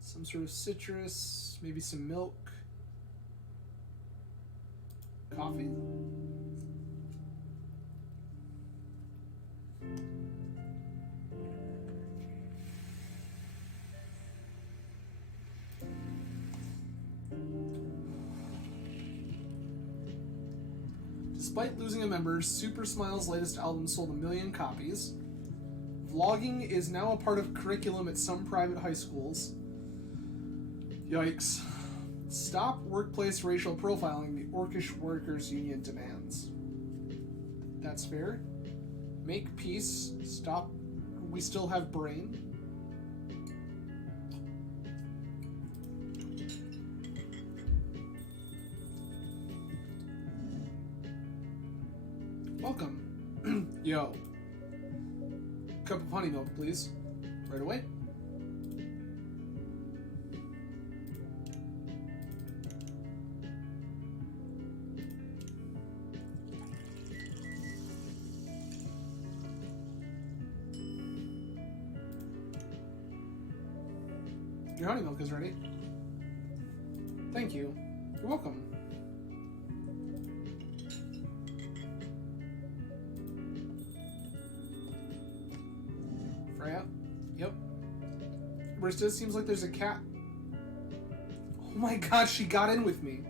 Some sort of citrus, maybe some milk. Coffee? Despite losing a member, Super Smile's latest album sold 1 million copies. Vlogging is now a part of curriculum at some private high schools. Yikes. Stop workplace racial profiling, the Orcish Workers Union demands. That's fair. Make peace. Stop. We still have brain. Welcome. Yo. Cup of honey milk, please. Right away. Your honey milk is ready. Thank you. You're welcome. Freya? Yep. Barista, seems like there's a cat. Oh my god, she got in with me.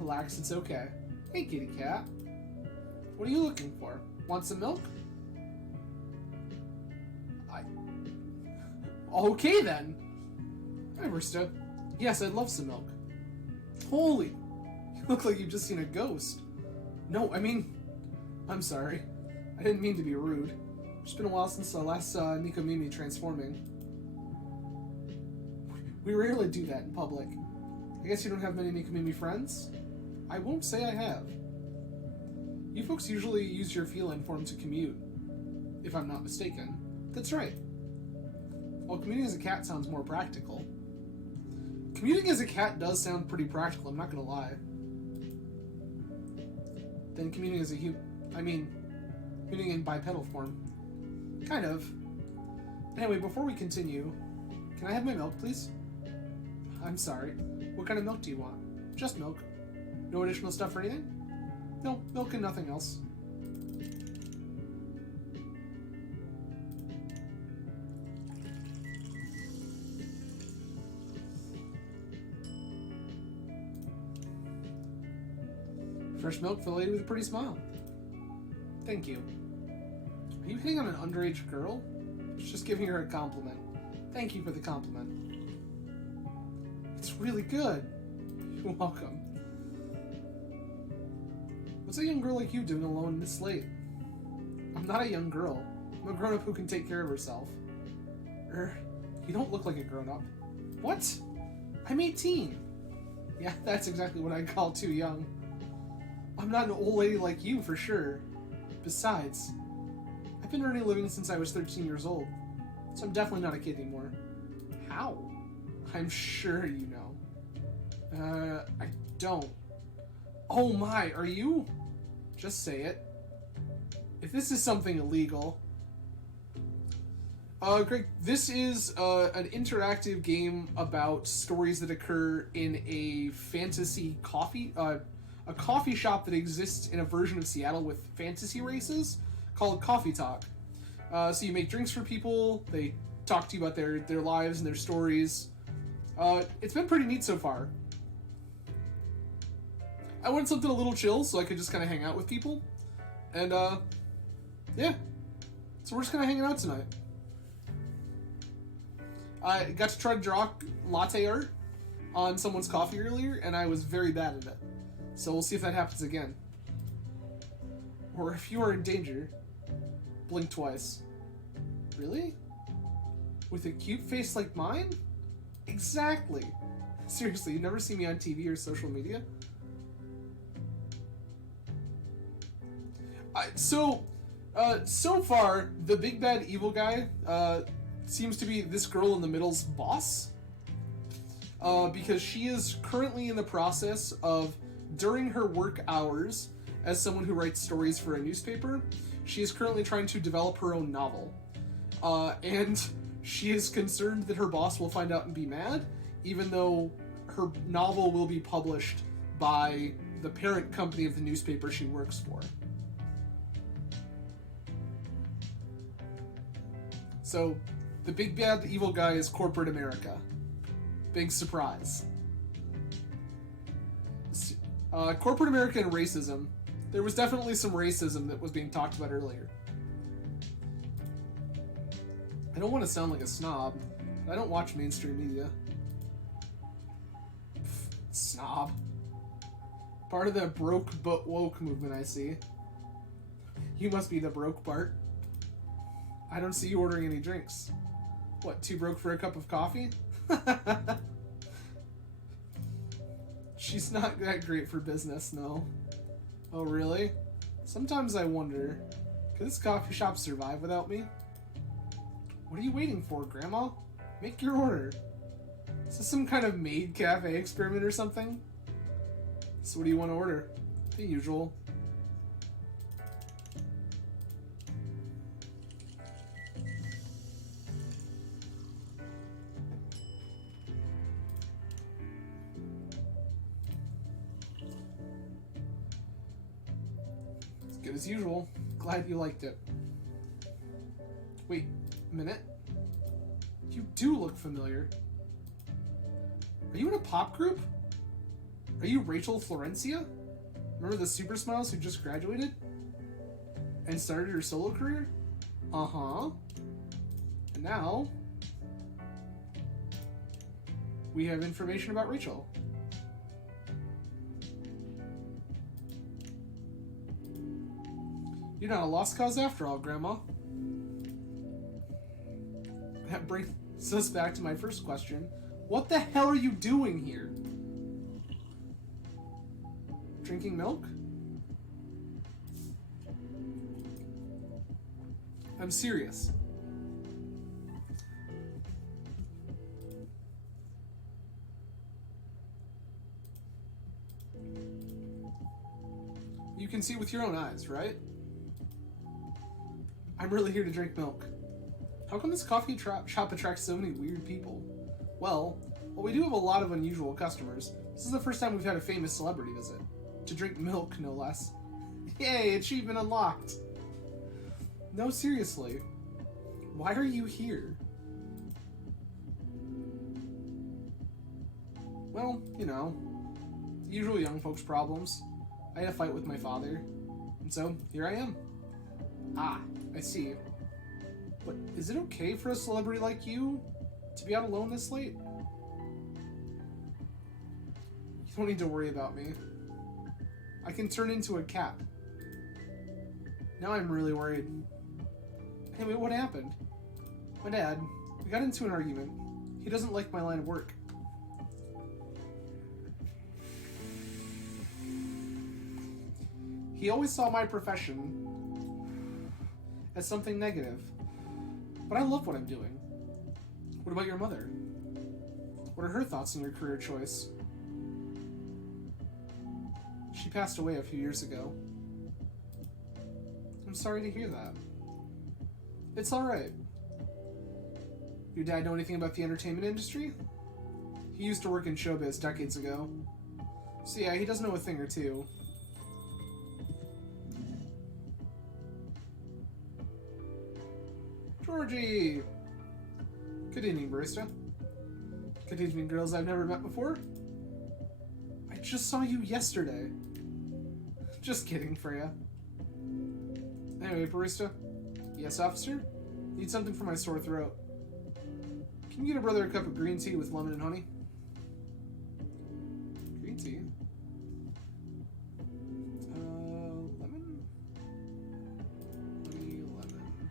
Relax, it's okay. Hey, kitty cat. What are you looking for? Want some milk? Okay then. Hi, Barista. Yes, I'd love some milk. Holy! You look like you've just seen a ghost. No, I mean... I'm sorry. I didn't mean to be rude. It's been a while since I last saw Nico Mimi transforming. We rarely do that in public. I guess you don't have many Nico Mimi friends? I won't say I have. You folks usually use your feline form to commute. If I'm not mistaken. That's right. While commuting as a cat sounds more practical. Commuting as a cat does sound pretty practical, I'm not gonna lie. Then commuting as a commuting in bipedal form. Kind of. Anyway, before we continue, can I have my milk, please? I'm sorry. What kind of milk do you want? Just milk. No additional stuff or anything? No, milk and nothing else. Fresh milk for the lady with a pretty smile. Thank you. Are you hitting on an underage girl? Just giving her a compliment. Thank you for the compliment. It's really good. You're welcome. What's a young girl like you doing alone this late? I'm not a young girl. I'm a grown-up who can take care of herself. You don't look like a grown-up. What? I'm 18. Yeah, that's exactly what I'd call too young. I'm not an old lady like you, for sure. Besides, I've been earning a living since I was 13 years old, so I'm definitely not a kid anymore. How? I'm sure you know. I don't. Oh my, are you? Just say it. If this is something illegal... Greg, this is an interactive game about stories that occur in a fantasy a coffee shop that exists in a version of Seattle with fantasy races called Coffee Talk. So you make drinks for people, they talk to you about their lives and their stories. It's been pretty neat so far. I wanted something a little chill so I could just kind of hang out with people. And, yeah. So we're just kind of hanging out tonight. I got to try to draw latte art on someone's coffee earlier, and I was very bad at it. So we'll see if that happens again. Or if you are in danger, blink twice. Really? With a cute face like mine? Exactly. Seriously, you never see me on TV or social media? So far, the big bad evil guy seems to be this girl in the middle's boss. Because she is currently in the process of, during her work hours, as someone who writes stories for a newspaper, she is currently trying to develop her own novel. And she is concerned that her boss will find out and be mad, even though her novel will be published by the parent company of the newspaper she works for. So, the big bad evil guy is corporate America. Big surprise. Corporate America and racism. There was definitely some racism that was being talked about earlier. I don't want to sound like a snob, but I don't watch mainstream media. Snob. Part of the broke but woke movement, I see. You must be the broke Bart. I don't see you ordering any drinks. What, too broke for a cup of coffee? She's not that great for business, no. Oh, really? Sometimes I wonder, could this coffee shop survive without me? What are you waiting for, Grandma? Make your order. Is this some kind of maid cafe experiment or something? So what do you want to order? The usual. Good as usual. Glad you liked it. Wait a minute. You do look familiar. Are you in a pop group? Are you Rachel Florencia? Remember the Super Smiles who just graduated? And started her solo career? Uh-huh. And now... we have information about Rachel. You're not a lost cause after all, Grandma. That brings us back to my first question. What the hell are you doing here? Drinking milk? I'm serious. You can see with your own eyes, right? I'm really here to drink milk. How come this coffee shop attracts so many weird people? Well, we do have a lot of unusual customers. This is the first time we've had a famous celebrity visit. To drink milk, no less. Yay, achievement unlocked! No, seriously. Why are you here? Well, you know, the usual young folks' problems. I had a fight with my father, and so here I am. Ah, I see. But is it okay for a celebrity like you to be out alone this late? You don't need to worry about me. I can turn into a cat. Now I'm really worried. Anyway, what happened? My dad, we got into an argument. He doesn't like my line of work. He always saw my profession as something negative. But I love what I'm doing. What about your mother? What are her thoughts on your career choice? She passed away a few years ago. I'm sorry to hear that. It's alright. Your dad know anything about the entertainment industry? He used to work in showbiz decades ago. So yeah, he does know a thing or two. Georgie! Good evening, barista. Good evening, girls I've never met before. I just saw you yesterday. Just kidding, Freya. Anyway, barista. Yes, officer? Need something for my sore throat. Can you get a brother a cup of green tea with lemon and honey? Green tea? Lemon? Honey, lemon.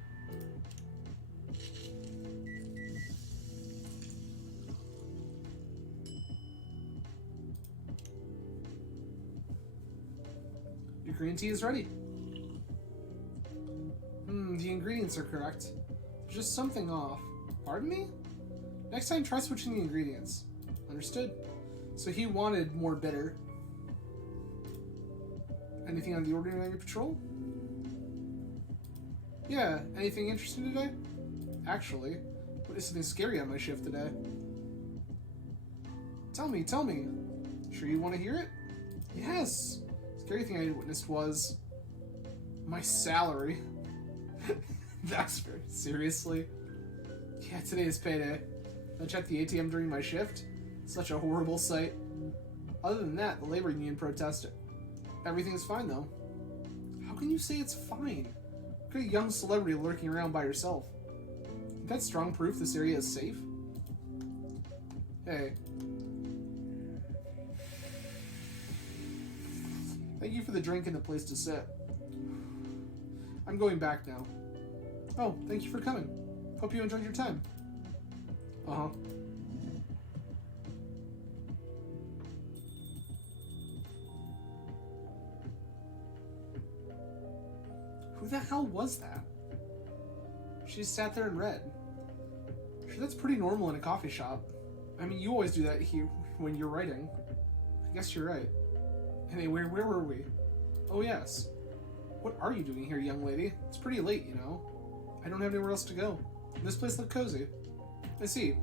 Your green tea is ready. The ingredients are correct. There's just something off. Pardon me? Next time, try switching the ingredients. Understood? So he wanted more bitter. Anything on the ordinary on your patrol? Yeah, anything interesting today? Actually, what is something scary on my shift today? Tell me. Sure you want to hear it? Yes! Scary thing I witnessed was... my salary. That's very seriously. Yeah, today is payday. I checked the ATM during my shift. Such a horrible sight. Other than that, the labor union protested. Everything's fine though. How can you say it's fine? Look at a young celebrity lurking around by herself. Isn't that strong proof this area is safe? Hey. Thank you for the drink and the place to sit. I'm going back now. Oh, thank you for coming. Hope you enjoyed your time. Uh-huh. Who the hell was that? She just sat there and read. Sure, that's pretty normal in a coffee shop. I mean, you always do that here when you're writing. I guess you're right. Anyway, where were we? Oh, yes. What are you doing here, young lady? It's pretty late, you know. I don't have anywhere else to go. This place looked cozy. I see.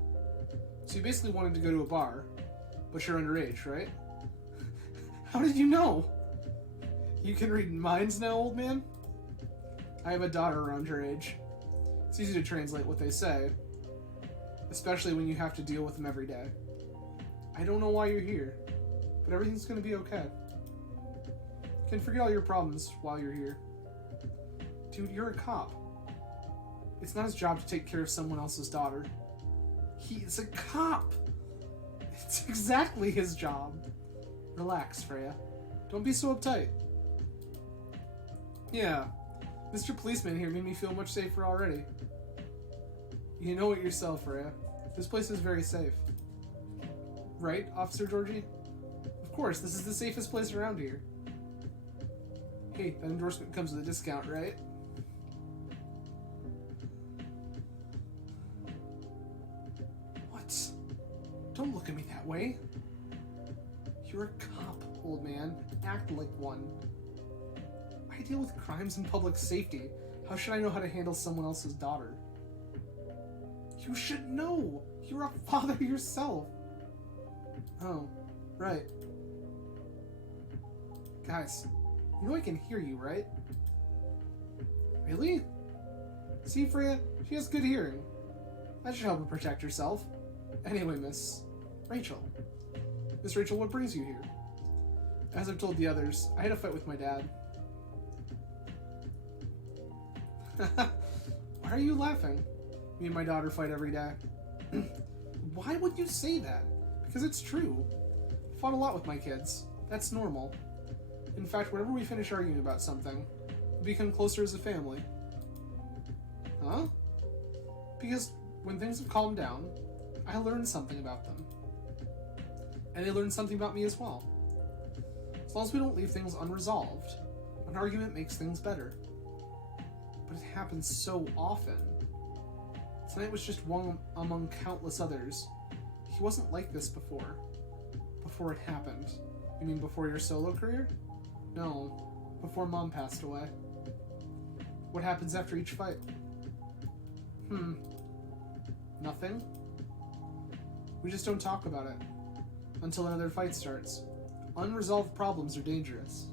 So you basically wanted to go to a bar, but you're underage, right? How did you know? You can read minds now, old man? I have a daughter around your age. It's easy to translate what they say, especially when you have to deal with them every day. I don't know why you're here, but everything's gonna be okay. You can forget all your problems while you're here. Dude, you're a cop. It's not his job to take care of someone else's daughter. He's a cop! It's exactly his job. Relax, Freya. Don't be so uptight. Yeah, Mr. Policeman here made me feel much safer already. You know it yourself, Freya. This place is very safe. Right, Officer Georgie? Of course, this is the safest place around here. Hey, that endorsement comes with a discount, right? What? Don't look at me that way. You're a cop, old man. Act like one. I deal with crimes and public safety. How should I know how to handle someone else's daughter? You should know! You're a father yourself! Oh, right. Guys, you know I can hear you, right? Really? See, Freya, she has good hearing. That should help her protect herself. Anyway, Miss Rachel. Miss Rachel, what brings you here? As I've told the others, I had a fight with my dad. Why are you laughing? Me and my daughter fight every day. Why would you say that? Because it's true. I fought a lot with my kids. That's normal. In fact, whenever we finish arguing about something, we become closer as a family. Huh? Because when things have calmed down, I learned something about them. And they learned something about me as well. As long as we don't leave things unresolved, an argument makes things better. But it happens so often. Tonight was just one among countless others. He wasn't like this before. Before it happened. You mean before your solo career? No, before Mom passed away. What happens after each fight? Nothing? We just don't talk about it. Until another fight starts. Unresolved problems are dangerous.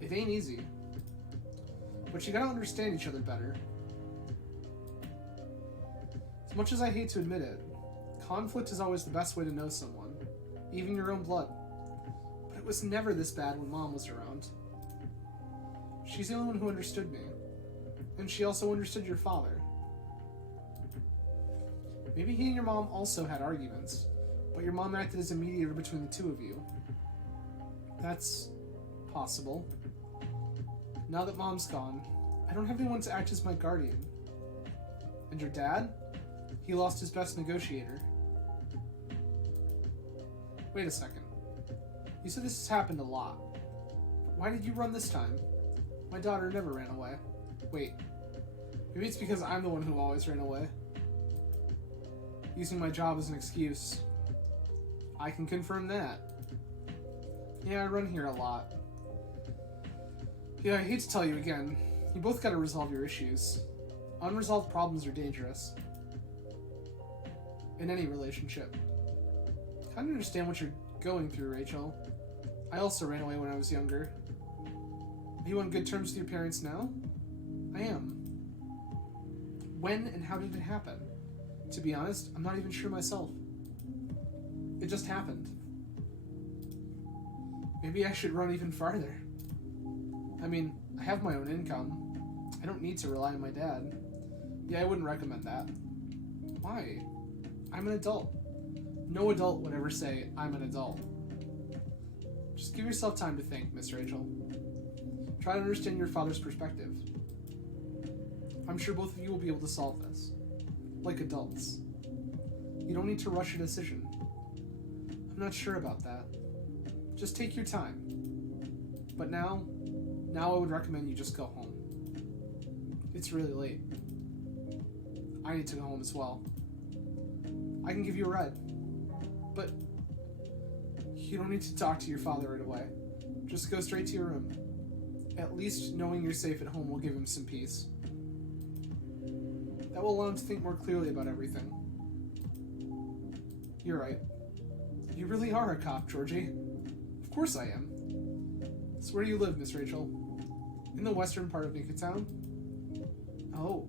It ain't easy. But you gotta understand each other better. As much as I hate to admit it, conflict is always the best way to know someone, even your own blood. But it was never this bad when Mom was around. She's the only one who understood me, and she also understood your father. Maybe he and your mom also had arguments, but your mom acted as a mediator between the two of you. That's possible. Now that Mom's gone, I don't have anyone to act as my guardian. And your dad? He lost his best negotiator. Wait a second. You said this has happened a lot. Why did you run this time? My daughter never ran away. Wait. Maybe it's because I'm the one who always ran away. Using my job as an excuse. I can confirm that. Yeah, I run here a lot. Yeah, I hate to tell you again. You both gotta resolve your issues. Unresolved problems are dangerous. In any relationship. I kind of understand what you're going through, Rachel. I also ran away when I was younger. Are you on good terms with your parents now? I am. When and how did it happen? To be honest, I'm not even sure myself. It just happened. Maybe I should run even farther. I mean, I have my own income. I don't need to rely on my dad. Yeah, I wouldn't recommend that. Why? I'm an adult. No adult would ever say, I'm an adult. Just give yourself time to think, Miss Rachel. Try to understand your father's perspective. I'm sure both of you will be able to solve this. Like adults. You don't need to rush a decision. I'm not sure about that. Just take your time. But now I would recommend you just go home. It's really late. I need to go home as well. I can give you a ride. But you don't need to talk to your father right away. Just go straight to your room. At least knowing you're safe at home will give him some peace. That will allow him to think more clearly about everything. You're right. You really are a cop, Georgie. Of course I am. So where do you live, Miss Rachel? In the western part of Nicatown? Oh,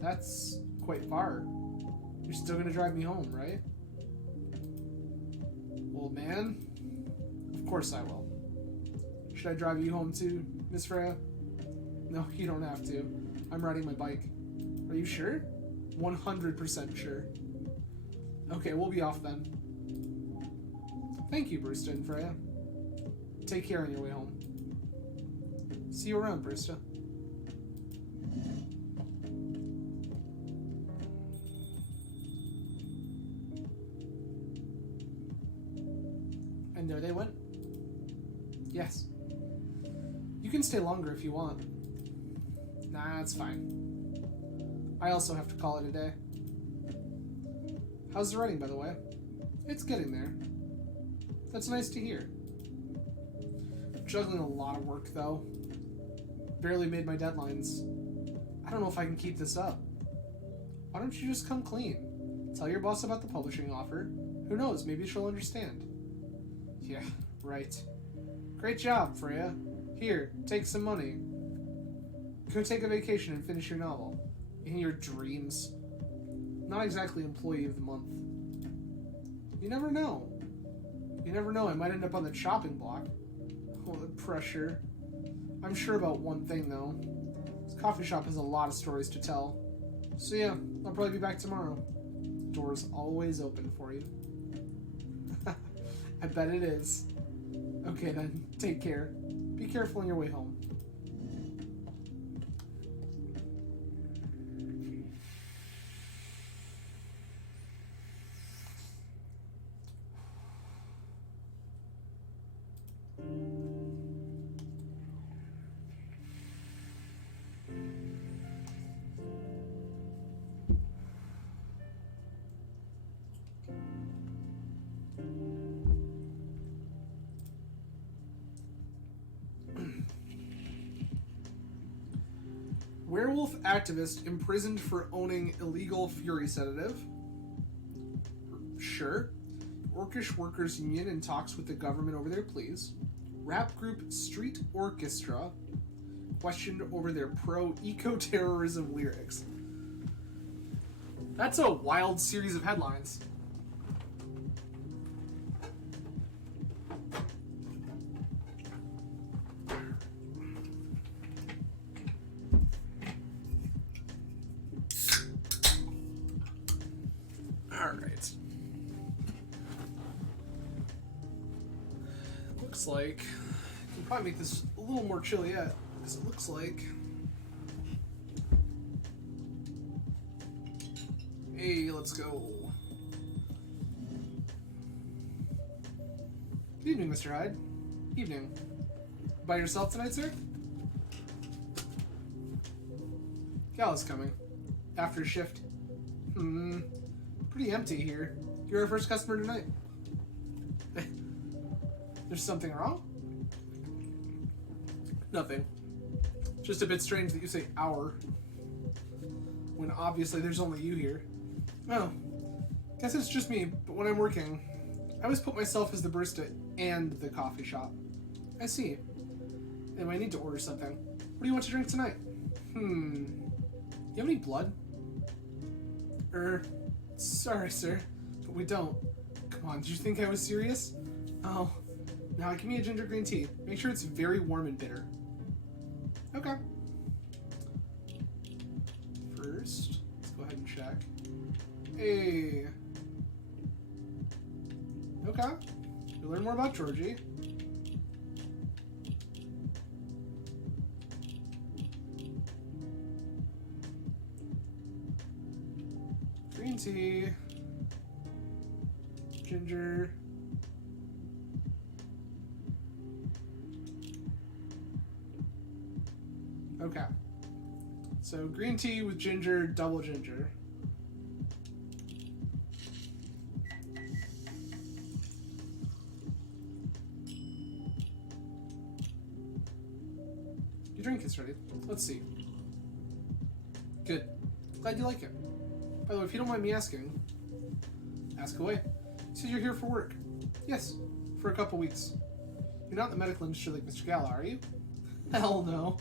that's quite far. You're still gonna drive me home, right? Old man? Of course I will. Should I drive you home too, Miss Freya? No, you don't have to. I'm riding my bike. Are you sure? 100% sure. Okay, we'll be off then. Thank you, Brewster and Freya. Take care on your way home. See you around, Brewster. And there they went. Yes. You can stay longer if you want. Nah, it's fine. I also have to call it a day. How's the writing, by the way? It's getting there. That's nice to hear. Juggling a lot of work, though. barely made my deadlines. I don't know if I can keep this up. Why don't you just come clean? Tell your boss about the publishing offer. Who knows, maybe she'll understand. Yeah, right. Great job, Freya. Here, take some money. Go take a vacation and finish your novel. In your dreams. Not exactly employee of the month. You never know. You never know, I might end up on the chopping block. Oh, the pressure. I'm sure about one thing, though. This coffee shop has a lot of stories to tell. So yeah, I'll probably be back tomorrow. Door's always open for you. I bet it is. Okay then, take care. Be careful on your way home. Werewolf activist imprisoned for owning illegal fury sedative. Sure. Orcish Workers Union in talks with the government over their pleas. Rap group Street Orchestra questioned over their pro-eco-terrorism lyrics. That's a wild series of headlines. Alright. Looks like I can probably make this a little more chill yet, because it looks like. Hey, let's go. Good evening, Mr. Hyde. Evening. By yourself tonight, sir? Gal's coming. After shift. Pretty empty here. You're our first customer tonight. There's something wrong? Nothing. Just a bit strange that you say our, when obviously there's only you here. Oh, guess it's just me, but when I'm working, I always put myself as the barista and the coffee shop. I see. Anyway, I need to order something. What do you want to drink tonight? You have any blood? Sorry, sir, but we don't. Come on, did you think I was serious? Oh, now give me a ginger green tea. Make sure it's very warm and bitter. Okay. First, let's go ahead and check. Hey. Okay. You'll learn more about Georgie. Green tea. Ginger. Okay. So green tea with ginger, double ginger. Your drink is ready. Let's see. Good. Glad you like it. By the way, if you don't mind me asking, ask away. You said you're here for work. Yes, for a couple weeks. You're not in the medical industry like Mr. Gala, are you? Hell no.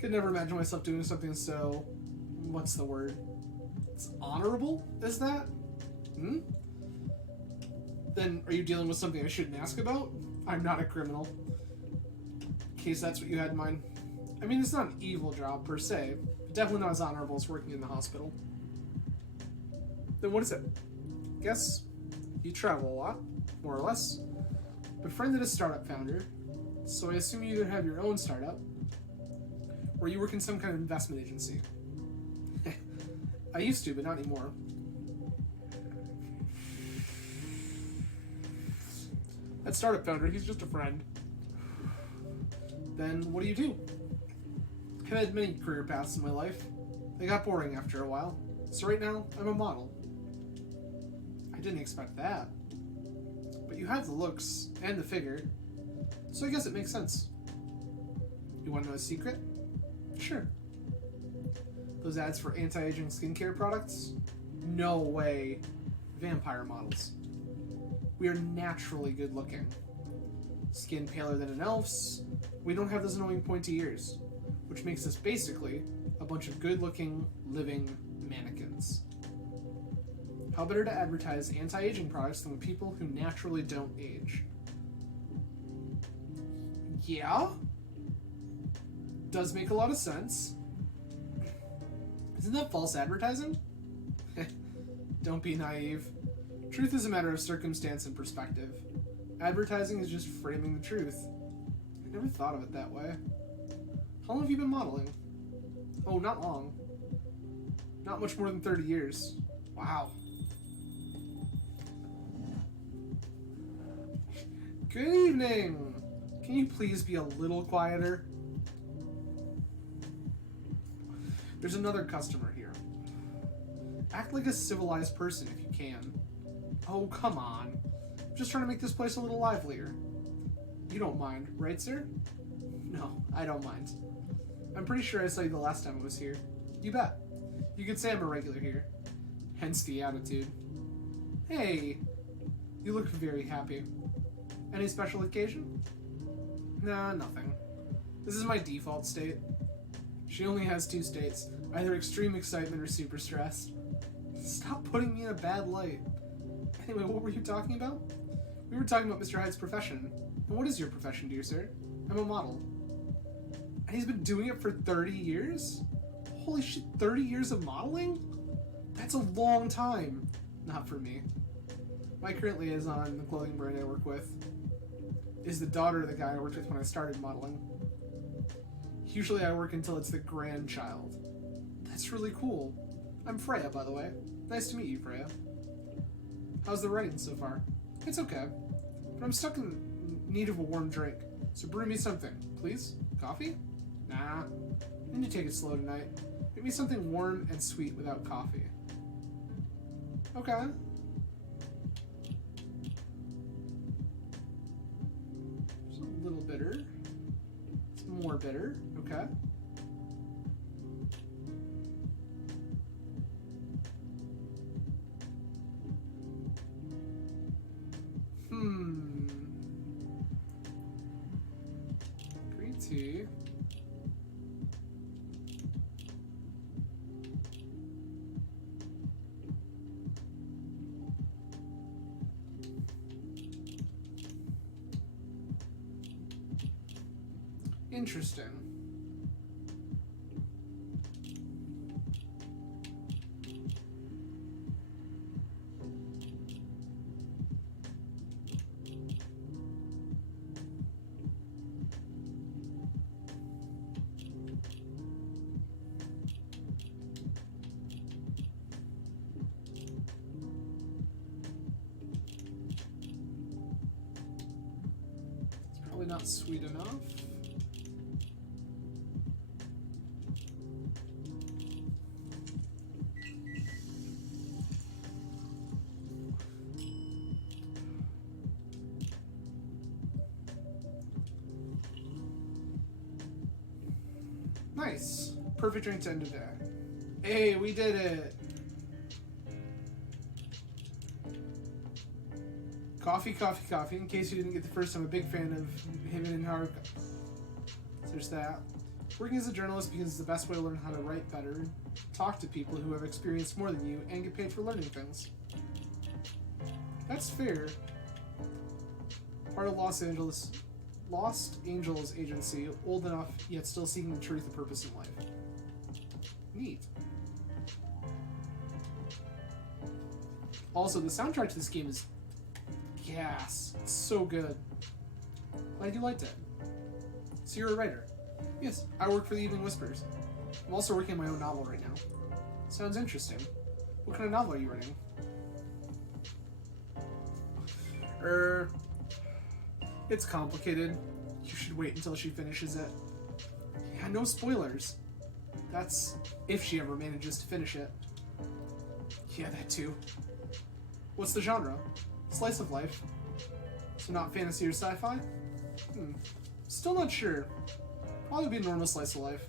Could never imagine myself doing something so... what's the word? It's honorable? Is that? Then are you dealing with something I shouldn't ask about? I'm not a criminal. In case that's what you had in mind. I mean, it's not an evil job per se, but definitely not as honorable as working in the hospital. Then what is it? Guess you travel a lot, more or less. Befriended a startup founder, so I assume you either have your own startup, or you work in some kind of investment agency. I used to, but not anymore. That startup founder, he's just a friend. Then what do? I've had many career paths in my life. They got boring after a while. So right now, I'm a model. I didn't expect that. But you have the looks and the figure, so I guess it makes sense. You want to know a secret? Sure. Those ads for anti-aging skincare products? No way. Vampire models. We are naturally good looking. Skin paler than an elf's. We don't have those annoying pointy ears, which makes us basically a bunch of good looking, living mannequins. How better to advertise anti-aging products than with people who naturally don't age? Yeah? Does make a lot of sense. Isn't that false advertising? Don't be naive. Truth is a matter of circumstance and perspective. Advertising is just framing the truth. I never thought of it that way. How long have you been modeling? Oh, not long. Not much more than 30 years. Wow. Good evening! Can you please be a little quieter? There's another customer here. Act like a civilized person if you can. Oh, come on. I'm just trying to make this place a little livelier. You don't mind, right, sir? No, I don't mind. I'm pretty sure I saw you the last time I was here. You bet. You could say I'm a regular here. Hence the attitude. Hey, you look very happy. Any special occasion? Nah, nothing. This is my default state. She only has 2 states, either extreme excitement or super stressed. Stop putting me in a bad light. Anyway, what were you talking about? We were talking about Mr. Hyde's profession. And what is your profession, dear sir? I'm a model. And he's been doing it for 30 years? Holy shit, 30 years of modeling? That's a long time. Not for me. My current liaison, the clothing brand I work with, is the daughter of the guy I worked with when I started modeling. Usually I work until it's the grandchild. That's really cool. I'm Freya, by the way. Nice to meet you, Freya. How's the writing so far? It's okay. But I'm stuck in need of a warm drink. So brew me something, please? Coffee? Nah. I need to take it slow tonight. Give me something warm and sweet without coffee. Okay. It's a little bitter. It's more bitter. Okay. Green tea. Interesting. It's probably not sweet enough. Nice. Perfect drink to end the day. Hey, we did it. Coffee, coffee, coffee. In case you didn't get the first time, I'm a big fan of him and Haruka. So there's that. Working as a journalist because it's the best way to learn how to write better, talk to people who have experienced more than you, and get paid for learning things. That's fair. Part of Lost Angels agency, old enough yet still seeking the truth and purpose in life. Neat. Also, the soundtrack to this game is gas. It's so good. Glad you liked it. So you're a writer? Yes, I work for the Evening Whispers. I'm also working on my own novel right now. Sounds interesting. What kind of novel are you writing? It's complicated. You should wait until she finishes it. Yeah, no spoilers. That's if she ever manages to finish it. Yeah, that too. What's the genre? Slice of life. So not fantasy or sci-fi? Still not sure. Probably be a normal slice of life.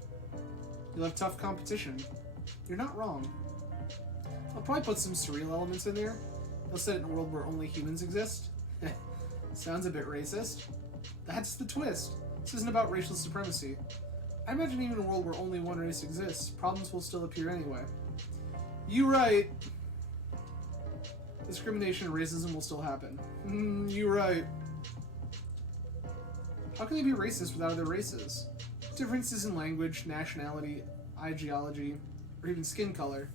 You'll have tough competition. You're not wrong. I'll probably put some surreal elements in there. I'll set it in a world where only humans exist. Sounds a bit racist. That's the twist. This isn't about racial supremacy. I imagine even in a world where only one race exists, problems will still appear anyway. You right. Discrimination and racism will still happen. You right. How can they be racist without other races? Differences in language, nationality, ideology, or even skin color.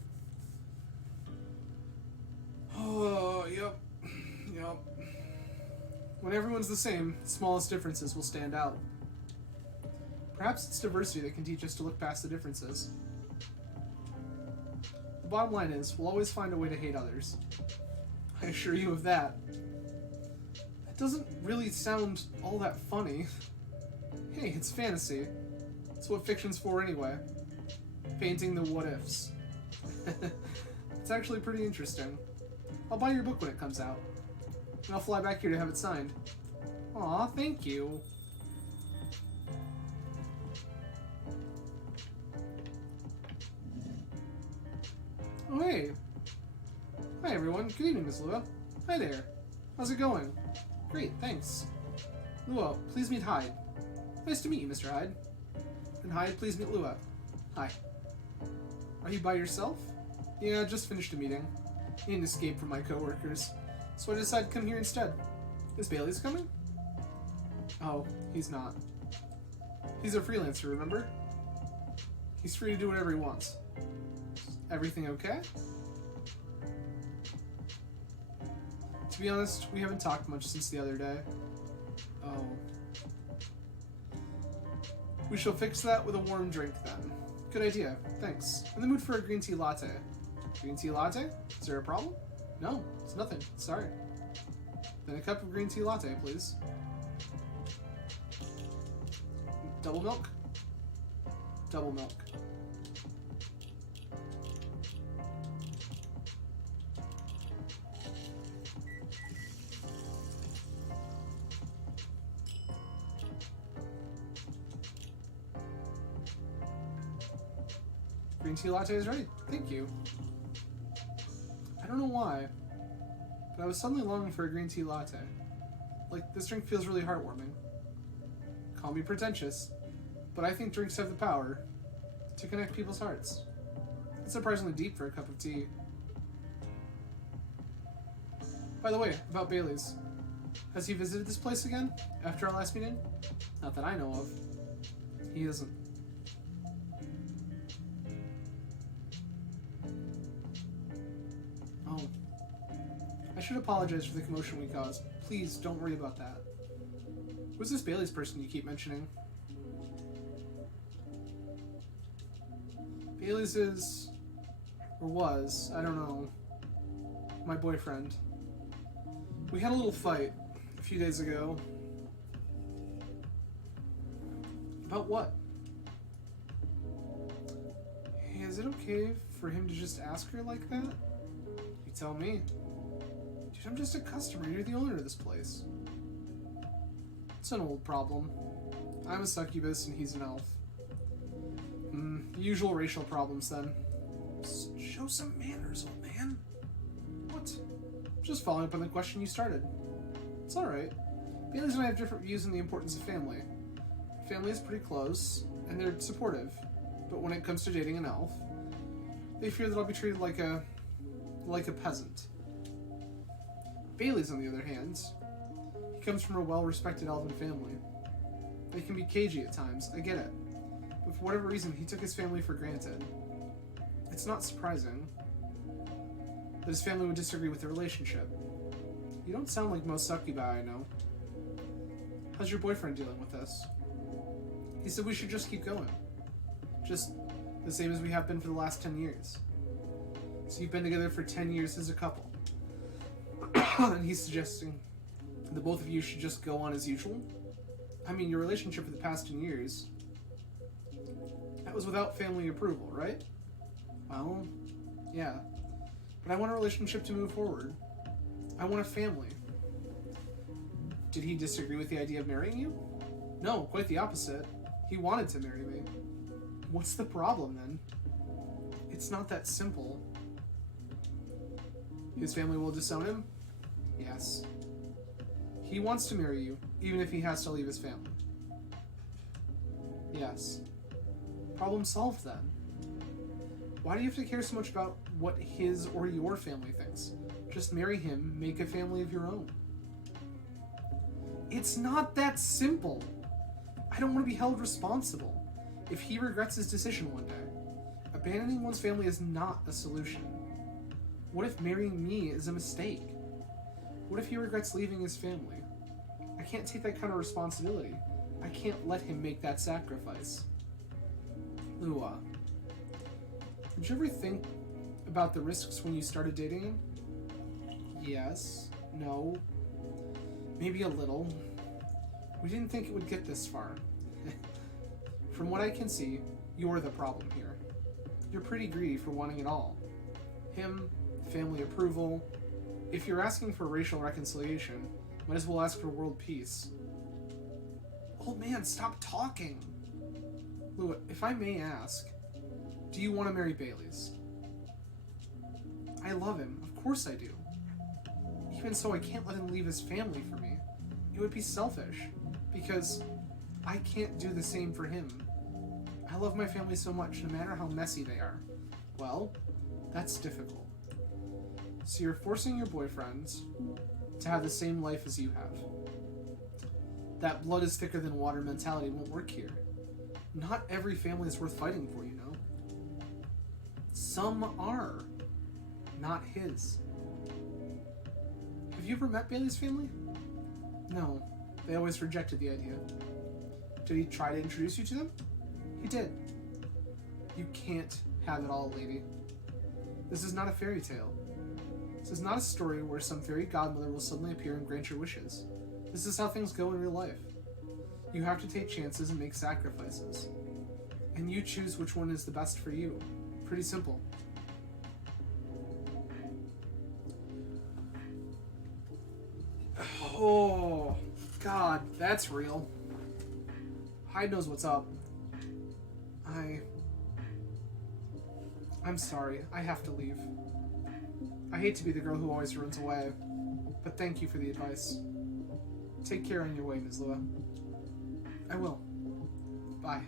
Oh, yep. Yep. When everyone's the same, the smallest differences will stand out. Perhaps it's diversity that can teach us to look past the differences. The bottom line is, we'll always find a way to hate others. I assure you of that. That doesn't really sound all that funny. Hey, it's fantasy. It's what fiction's for anyway. Painting the what-ifs. It's actually pretty interesting. I'll buy your book when it comes out. And I'll fly back here to have it signed. Aw, thank you. Oh, hey. Hi, everyone. Good evening, Miss Lua. Hi there. How's it going? Great, thanks. Lua, please meet Hyde. Nice to meet you, Mr. Hyde. And Hyde, please meet Lua. Hi. Are you by yourself? Yeah, just finished a meeting. I need an escape from my coworkers, so I decided to come here instead. Is Bailey's coming? Oh, he's not. He's a freelancer, remember? He's free to do whatever he wants. Everything okay? To be honest, we haven't talked much since the other day. Oh. We shall fix that with a warm drink then. Good idea, thanks. In the mood for a green tea latte. Green tea latte? Is there a problem? No, it's nothing. Sorry. Then a cup of green tea latte, please. Double milk? Double milk. Green tea latte is ready. Thank you. I don't know why, but I was suddenly longing for a green tea latte. Like, this drink feels really heartwarming. Call me pretentious, but I think drinks have the power to connect people's hearts. It's surprisingly deep for a cup of tea. By the way, about Bailey's. Has he visited this place again after our last meeting? Not that I know of. He isn't. Oh. I should apologize for the commotion we caused. Please, don't worry about that. Who's this Bailey's person you keep mentioning? Bailey's is... or was, I don't know, my boyfriend. We had a little fight a few days ago. About what? Hey, is it okay for him to just ask her like that? You tell me. Dude, I'm just a customer. You're the owner of this place. It's an old problem. I'm a succubus and he's an elf. Usual racial problems then. Show some manners, old man. What? Just following up on the question you started. It's alright. Bailey's and I have different views on the importance of family. Family is pretty close, and they're supportive. But when it comes to dating an elf, they fear that I'll be treated like a peasant. Bailey's, on the other hand, he comes from a well-respected elven family. They can be cagey at times, I get it. But for whatever reason, he took his family for granted. It's not surprising that his family would disagree with the relationship. You don't sound like most succubi I know. How's your boyfriend dealing with this? He said we should just keep going. Just the same as we have been for the last 10 years. So you've been together for 10 years as a couple. And he's suggesting that both of you should just go on as usual? I mean, your relationship for the past 10 years, that was without family approval, right? Well, yeah. But I want a relationship to move forward. I want a family. Did he disagree with the idea of marrying you? No, quite the opposite. He wanted to marry me. What's the problem then? It's not that simple. His family will disown him? Yes. He wants to marry you, even if he has to leave his family. Yes. Problem solved then. Why do you have to care so much about what his or your family thinks? Just marry him, make a family of your own. It's not that simple. I don't want to be held responsible if he regrets his decision one day. Abandoning one's family is not a solution. What if marrying me is a mistake? What if he regrets leaving his family? I can't take that kind of responsibility. I can't let him make that sacrifice. Lua, did you ever think about the risks when you started dating him? Yes. No. Maybe a little. We didn't think it would get this far. From what I can see, you're the problem here. You're pretty greedy for wanting it all. Him, family approval. If you're asking for racial reconciliation, might as well ask for world peace. Old man, stop talking! Lua, if I may ask, do you want to marry Bailey's? I love him. Of course I do. Even so, I can't let him leave his family for me. It would be selfish, because I can't do the same for him. I love my family so much, no matter how messy they are. Well, that's difficult. So you're forcing your boyfriend to have the same life as you have. That blood is thicker than water mentality won't work here. Not every family is worth fighting for, you know. Some are. Not his. Have you ever met Bailey's family? No. They always rejected the idea. Did he try to introduce you to them? He did. You can't have it all, lady. This is not a fairy tale. This is not a story where some fairy godmother will suddenly appear and grant your wishes. This is how things go in real life. You have to take chances and make sacrifices. And you choose which one is the best for you. Pretty simple. Oh, God, that's real. Hyde knows what's up. I'm sorry. I have to leave. I hate to be the girl who always runs away, but thank you for the advice. Take care on your way, Ms. Lua. I will. Bye.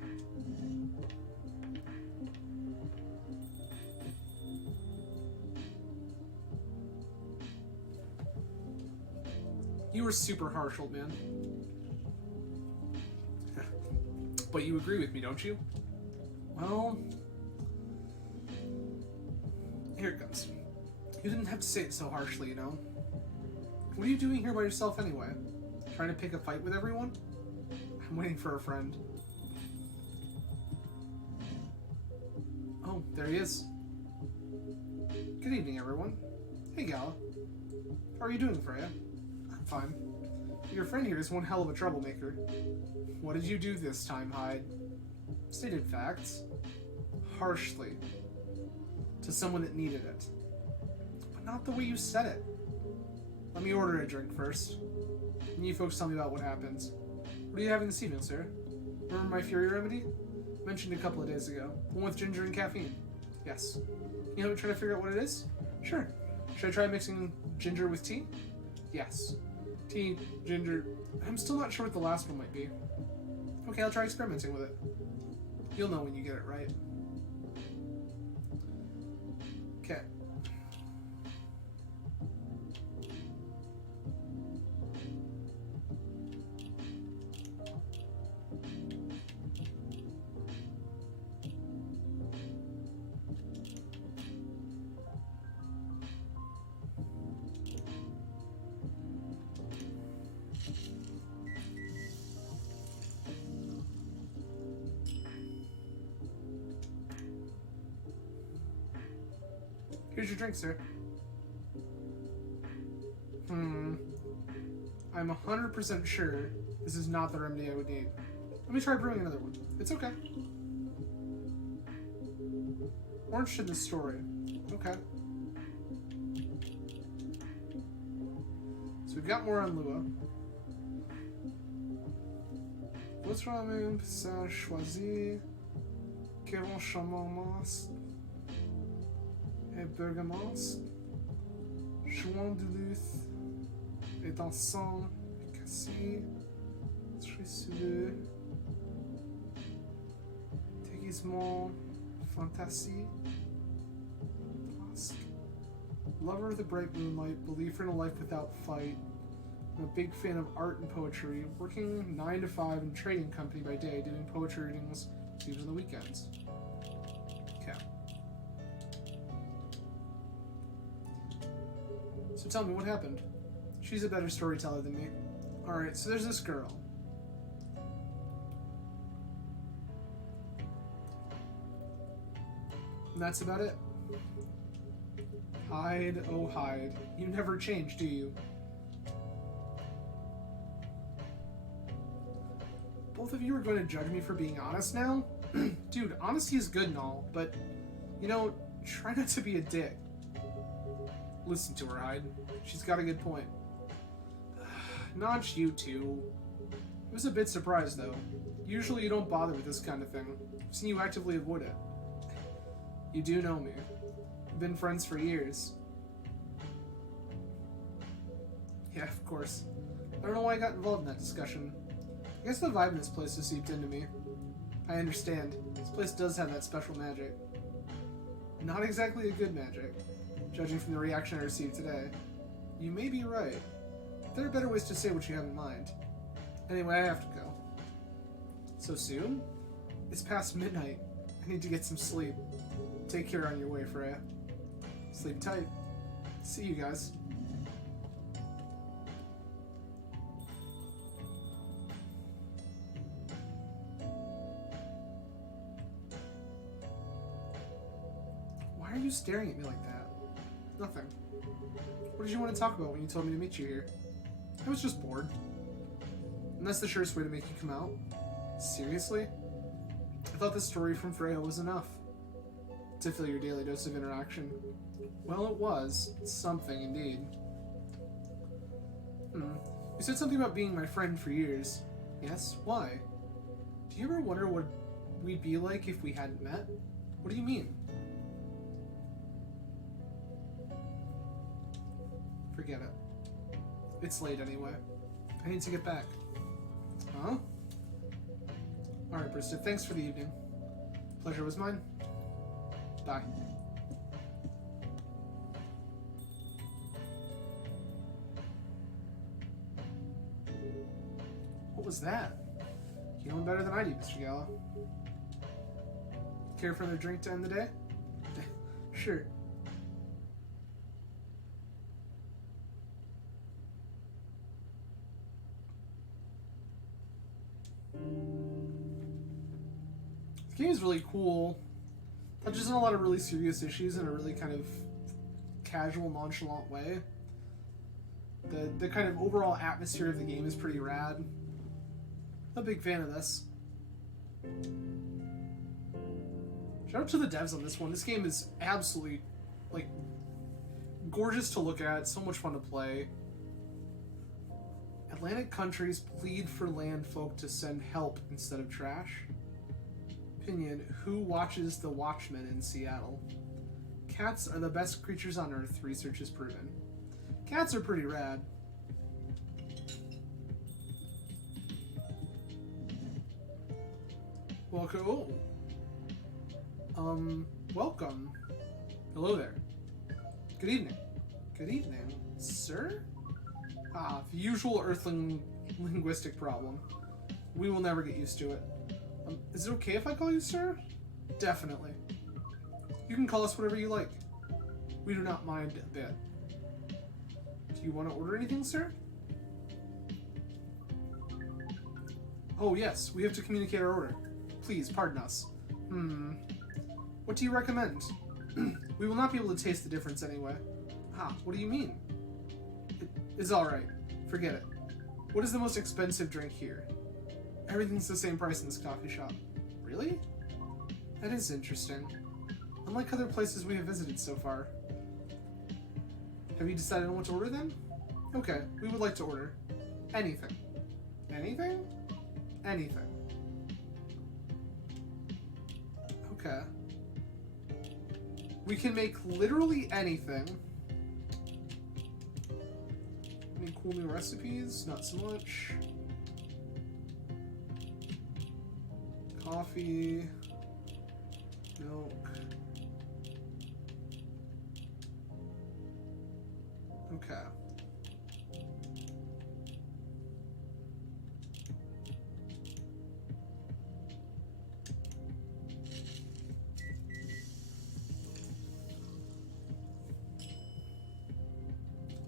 You were super harsh, old man. But you agree with me, don't you? Well, here it comes. You didn't have to say it so harshly, you know? What are you doing here by yourself anyway? Trying to pick a fight with everyone? I'm waiting for a friend. Oh, there he is. Good evening, everyone. Hey, Gala. How are you doing, Freya? I'm fine. Your friend here is one hell of a troublemaker. What did you do this time, Hyde? Stated facts. Harshly. To someone that needed it. But not the way you said it. Let me order a drink first. And you folks tell me about what happens. What are you having this evening, sir? Remember my Fury remedy? Mentioned a couple of days ago. One with ginger and caffeine. Yes. Can you help me try to figure out what it is? Sure. Should I try mixing ginger with tea? Yes. Tea, ginger... I'm still not sure what the last one might be. Okay, I'll try experimenting with it. You'll know when you get it right. Okay. Here's your drink, sir. I'm 100% sure this is not the remedy I would need. Let me try brewing another one. It's okay. More interested in this story. Okay. So we've got more on Lua. Votre homme passage choisi. Queron chamamos et bergamos. Joint de luth et dansant cassé. Trisulu. Déguisement. Fantasy. Task. Lover of the bright moonlight. Believer in a life without fight. I'm a big fan of art and poetry. Working 9 to 5 in trading company by day. Doing poetry readings even on the weekends. Okay. So tell me, what happened? She's a better storyteller than me. Alright, so there's this girl. And that's about it. Hide, oh hide. You never change, do you? Both of you are going to judge me for being honest now? Dude, honesty is good and all, but, you know, try not to be a dick. Listen to her, Hyde. She's got a good point. Not you two. I was a bit surprised, though. Usually you don't bother with this kind of thing. I've seen you actively avoid it. You do know me. We've been friends for years. Yeah, of course. I don't know why I got involved in that discussion. I guess the vibe in this place has seeped into me. I understand. This place does have that special magic. Not exactly a good magic, judging from the reaction I received today. You may be right. There are better ways to say what you have in mind. Anyway, I have to go. So soon? It's past midnight. I need to get some sleep. Take care on your way, Freya. Sleep tight. See you guys. Why are you staring at me like that? Nothing. What did you want to talk about when you told me to meet you here? I was just bored. And that's the surest way to make you come out. Seriously? I thought the story from Freya was enough to fill your daily dose of interaction. Well, it was. Something, indeed. You said something about being my friend for years. Yes? Why? Do you ever wonder what we'd be like if we hadn't met? What do you mean? Forget it. It's late anyway. I need to get back. Huh? Alright, Brista, thanks for the evening. Pleasure was mine. Bye. What was that? You know better than I do, Mr. Gala. Care for another drink to end the day? Sure. The game is really cool. Touches on a lot of really serious issues in a really kind of casual, nonchalant way. The kind of overall atmosphere of the game is pretty rad. I'm a big fan of this. Shout out to the devs on this one. This game is absolutely, like, gorgeous to look at. So much fun to play. Atlantic countries plead for land folk to send help instead of trash. Opinion, who watches the Watchmen in Seattle? Cats are the best creatures on Earth, research has proven. Cats are pretty rad. Welcome. Welcome. Hello there. Good evening. Good evening, sir? Ah, the usual Earthling linguistic problem. We will never get used to it. Is it okay if I call you sir? Definitely. You can call us whatever you like. We do not mind a bit. Do you want to order anything, sir? Oh yes, we have to communicate our order. Please, pardon us. What do you recommend? We will not be able to taste the difference anyway. Ah, what do you mean? It's alright. Forget it. What is the most expensive drink here? Everything's the same price in this coffee shop. Really? That is interesting. Unlike other places we have visited so far. Have you decided on what to order then? Okay, we would like to order anything. Anything? Anything. Okay. We can make literally anything. Any cool new recipes? Not so much. Coffee. Milk. Okay.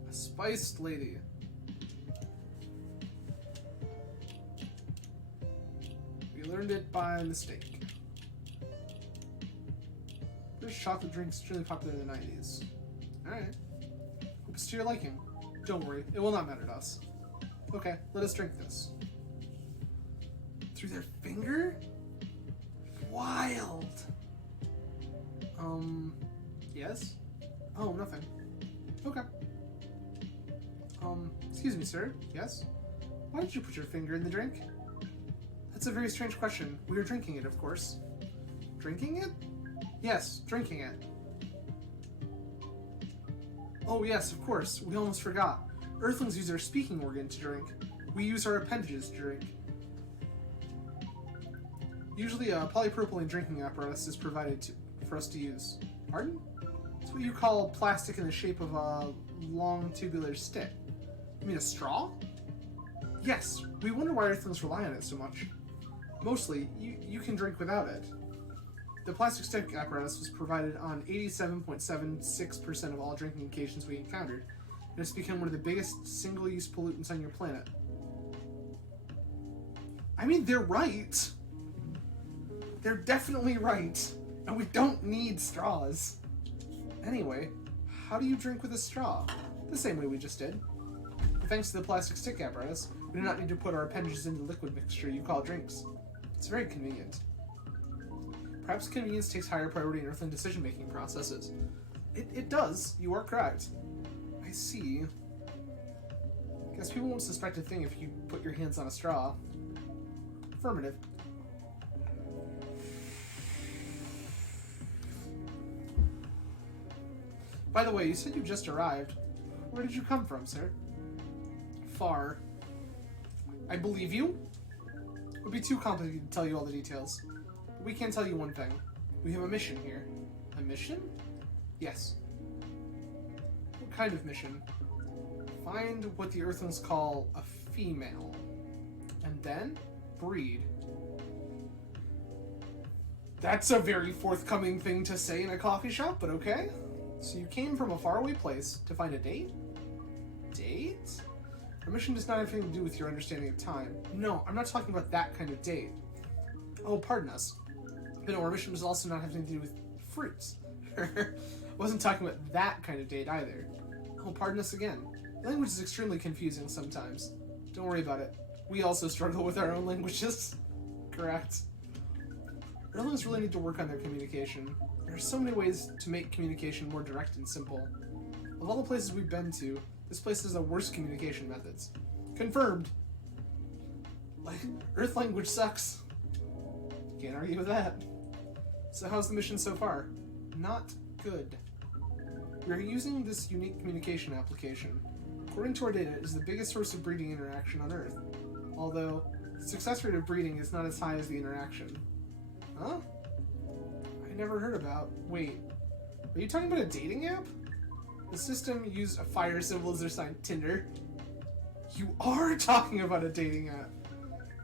A spiced lady. We learned it by mistake. British chocolate drink extremely popular in the 90s. Alright. Hope it's to your liking. Don't worry, it will not matter to us. Okay, let us drink this. Through their finger? Wild! Yes? Oh, nothing. Okay. Excuse me, sir. Yes? Why did you put your finger in the drink? That's a very strange question. We are drinking it, of course. Drinking it? Yes, drinking it. Oh yes, of course. We almost forgot. Earthlings use their speaking organ to drink. We use our appendages to drink. Usually a polypropylene drinking apparatus is provided for us to use. Pardon? It's what you call plastic in the shape of a long tubular stick. You mean a straw? Yes, we wonder why Earthlings rely on it so much. Mostly, you can drink without it. The plastic stick apparatus was provided on 87.76% of all drinking occasions we encountered, and it's become one of the biggest single-use pollutants on your planet. I mean, they're right. They're definitely right, and we don't need straws. Anyway, how do you drink with a straw? The same way we just did. Thanks to the plastic stick apparatus, we do not need to put our appendages into the liquid mixture you call drinks. It's very convenient. Perhaps convenience takes higher priority in Earthling decision-making processes. It does. You are correct. I see. Guess people won't suspect a thing if you put your hands on a straw. Affirmative. By the way, you said you just arrived. Where did you come from, sir? Far. I believe you. It would be too complicated to tell you all the details. But we can tell you one thing. We have a mission here. A mission? Yes. What kind of mission? Find what the Earthlings call a female. And then breed. That's a very forthcoming thing to say in a coffee shop, but okay. So you came from a faraway place to find a date? Date? Our mission does not have anything to do with your understanding of time. No, I'm not talking about that kind of date. Oh, pardon us. But no, our mission does also not have anything to do with fruits. Wasn't talking about that kind of date either. Oh, pardon us again. Language is extremely confusing sometimes. Don't worry about it. We also struggle with our own languages. Correct. Earthlings really need to work on their communication. There are so many ways to make communication more direct and simple. Of all the places we've been to, this place has the worst communication methods. Confirmed. Like, Earth language sucks. Can't argue with that. So how's the mission so far? Not good. We are using this unique communication application. According to our data, it is the biggest source of breeding interaction on Earth. Although, the success rate of breeding is not as high as the interaction. Huh? I never heard about... Wait. Are you talking about a dating app? The system used a fire symbol as their sign. Tinder. You are talking about a dating app.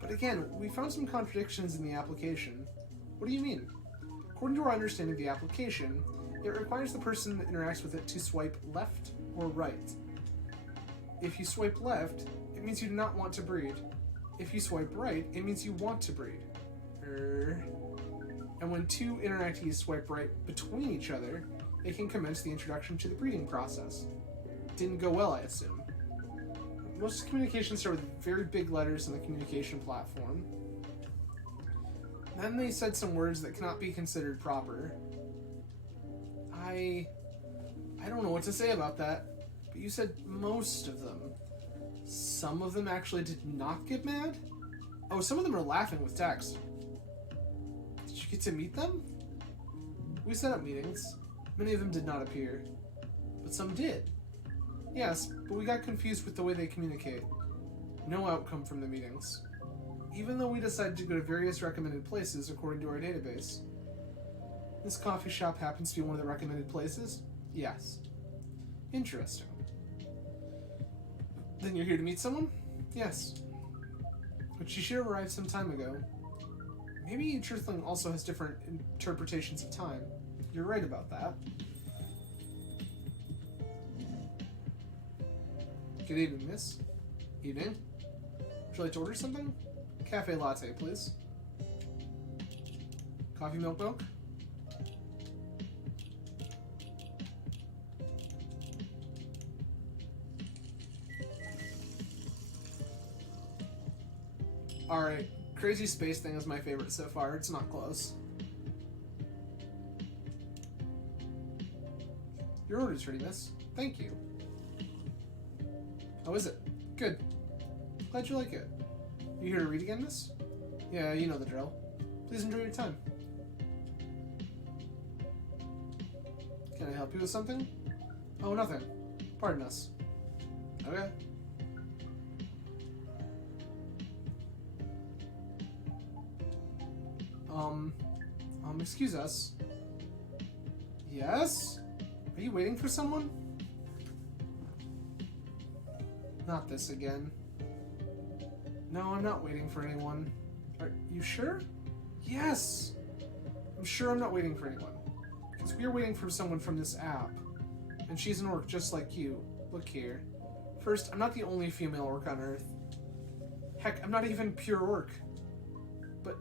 But again, we found some contradictions in the application. What do you mean? According to our understanding of the application, it requires the person that interacts with it to swipe left or right. If you swipe left, it means you do not want to breed. If you swipe right, it means you want to breed. And when two interactees swipe right between each other, they can commence the introduction to the breeding process. Didn't go well, I assume. Most communications start with very big letters in the communication platform. Then they said some words that cannot be considered proper. I don't know what to say about that, but you said most of them. Some of them actually did not get mad? Oh, some of them are laughing with text. Did you get to meet them? We set up meetings. Many of them did not appear. But some did. Yes, but we got confused with the way they communicate. No outcome from the meetings. Even though we decided to go to various recommended places according to our database. This coffee shop happens to be one of the recommended places? Yes. Interesting. Then you're here to meet someone? Yes. But she should have arrived some time ago. Maybe Truthling also has different interpretations of time. You're right about that. Good evening, miss. Evening. Would you like to order something? Cafe latte, please. Coffee, milk? Alright, Crazy Space Thing is my favorite so far. It's not close. Your order's ready, miss. Thank you. How is it? Good. Glad you like it. You here to read again, miss? Yeah, you know the drill. Please enjoy your time. Can I help you with something? Oh, nothing. Pardon us. Okay. Excuse us. Yes? Are you waiting for someone? Not this again. No, I'm not waiting for anyone. Are you sure? Yes! I'm sure I'm not waiting for anyone. Because we are waiting for someone from this app. And she's an orc just like you. Look here. First, I'm not the only female orc on Earth. Heck, I'm not even pure orc. But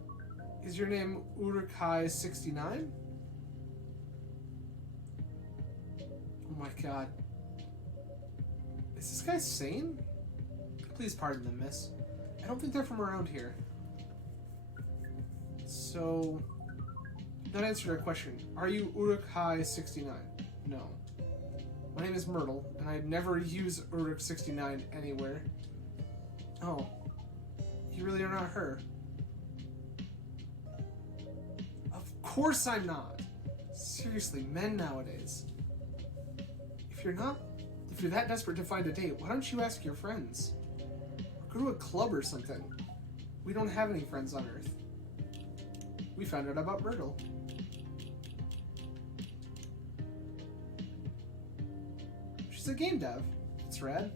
is your name Uruk-hai-69? Oh my god. Is this guy sane? Please pardon them, miss. I don't think they're from around here. So, not answer your question. Are you Uruk-hai-69? No. My name is Myrtle, and I'd never use Uruk-69 anywhere. Oh. You really are not her. Of course I'm not! Seriously, men nowadays. If you're that desperate to find a date, why don't you ask your friends? Or go to a club or something. We don't have any friends on Earth. We found out about Myrtle. She's a game dev. It's rad.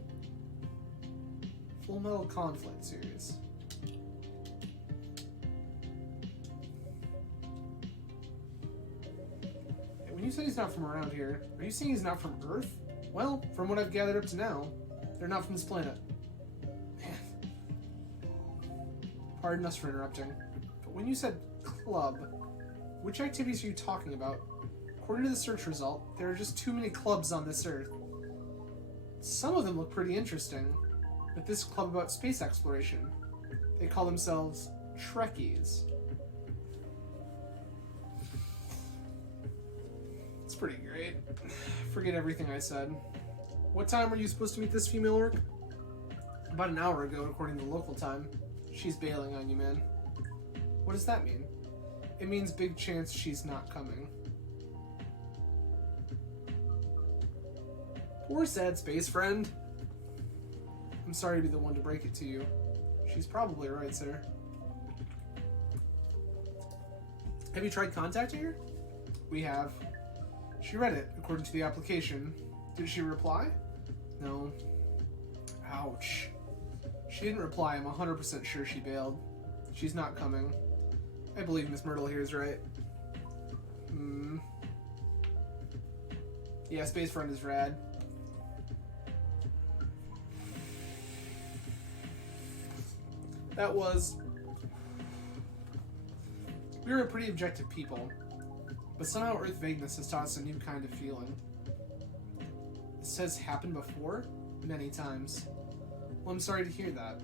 Full Metal Conflict series. Hey, when you said he's not from around here, are you saying he's not from Earth? Well, from what I've gathered up to now, they're not from this planet. Man. Pardon us for interrupting, but when you said club, which activities are you talking about? According to the search result, there are just too many clubs on this Earth. Some of them look pretty interesting, like this club about space exploration. They call themselves Trekkies. It's pretty great. Forget everything I said. What time were you supposed to meet this female orc? About an hour ago, according to local time. She's bailing on you, man. What does that mean? It means big chance she's not coming. Poor sad space friend. I'm sorry to be the one to break it to you. She's probably right, sir. Have you tried contacting her? We have. She read it, according to the application. Did she reply? No. Ouch. She didn't reply. I'm 100% sure she bailed. She's not coming. I believe Miss Myrtle here is right. Yeah, Space Friend is rad. That was... We were a pretty objective people, but somehow Earth vagueness has taught us a new kind of feeling. It says happened before? Many times. Well, I'm sorry to hear that,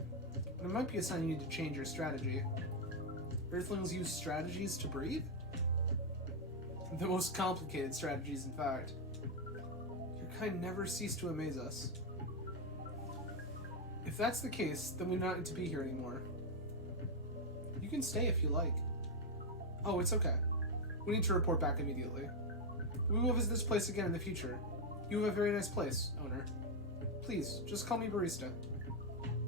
but it might be a sign you need to change your strategy. Earthlings use strategies to breed? The most complicated strategies, in fact. Your kind never cease to amaze us. If that's the case, then we don't need to be here anymore. You can stay if you like. Oh, it's okay. We need to report back immediately. We will visit this place again in the future. You have a very nice place, owner. Please, just call me Barista.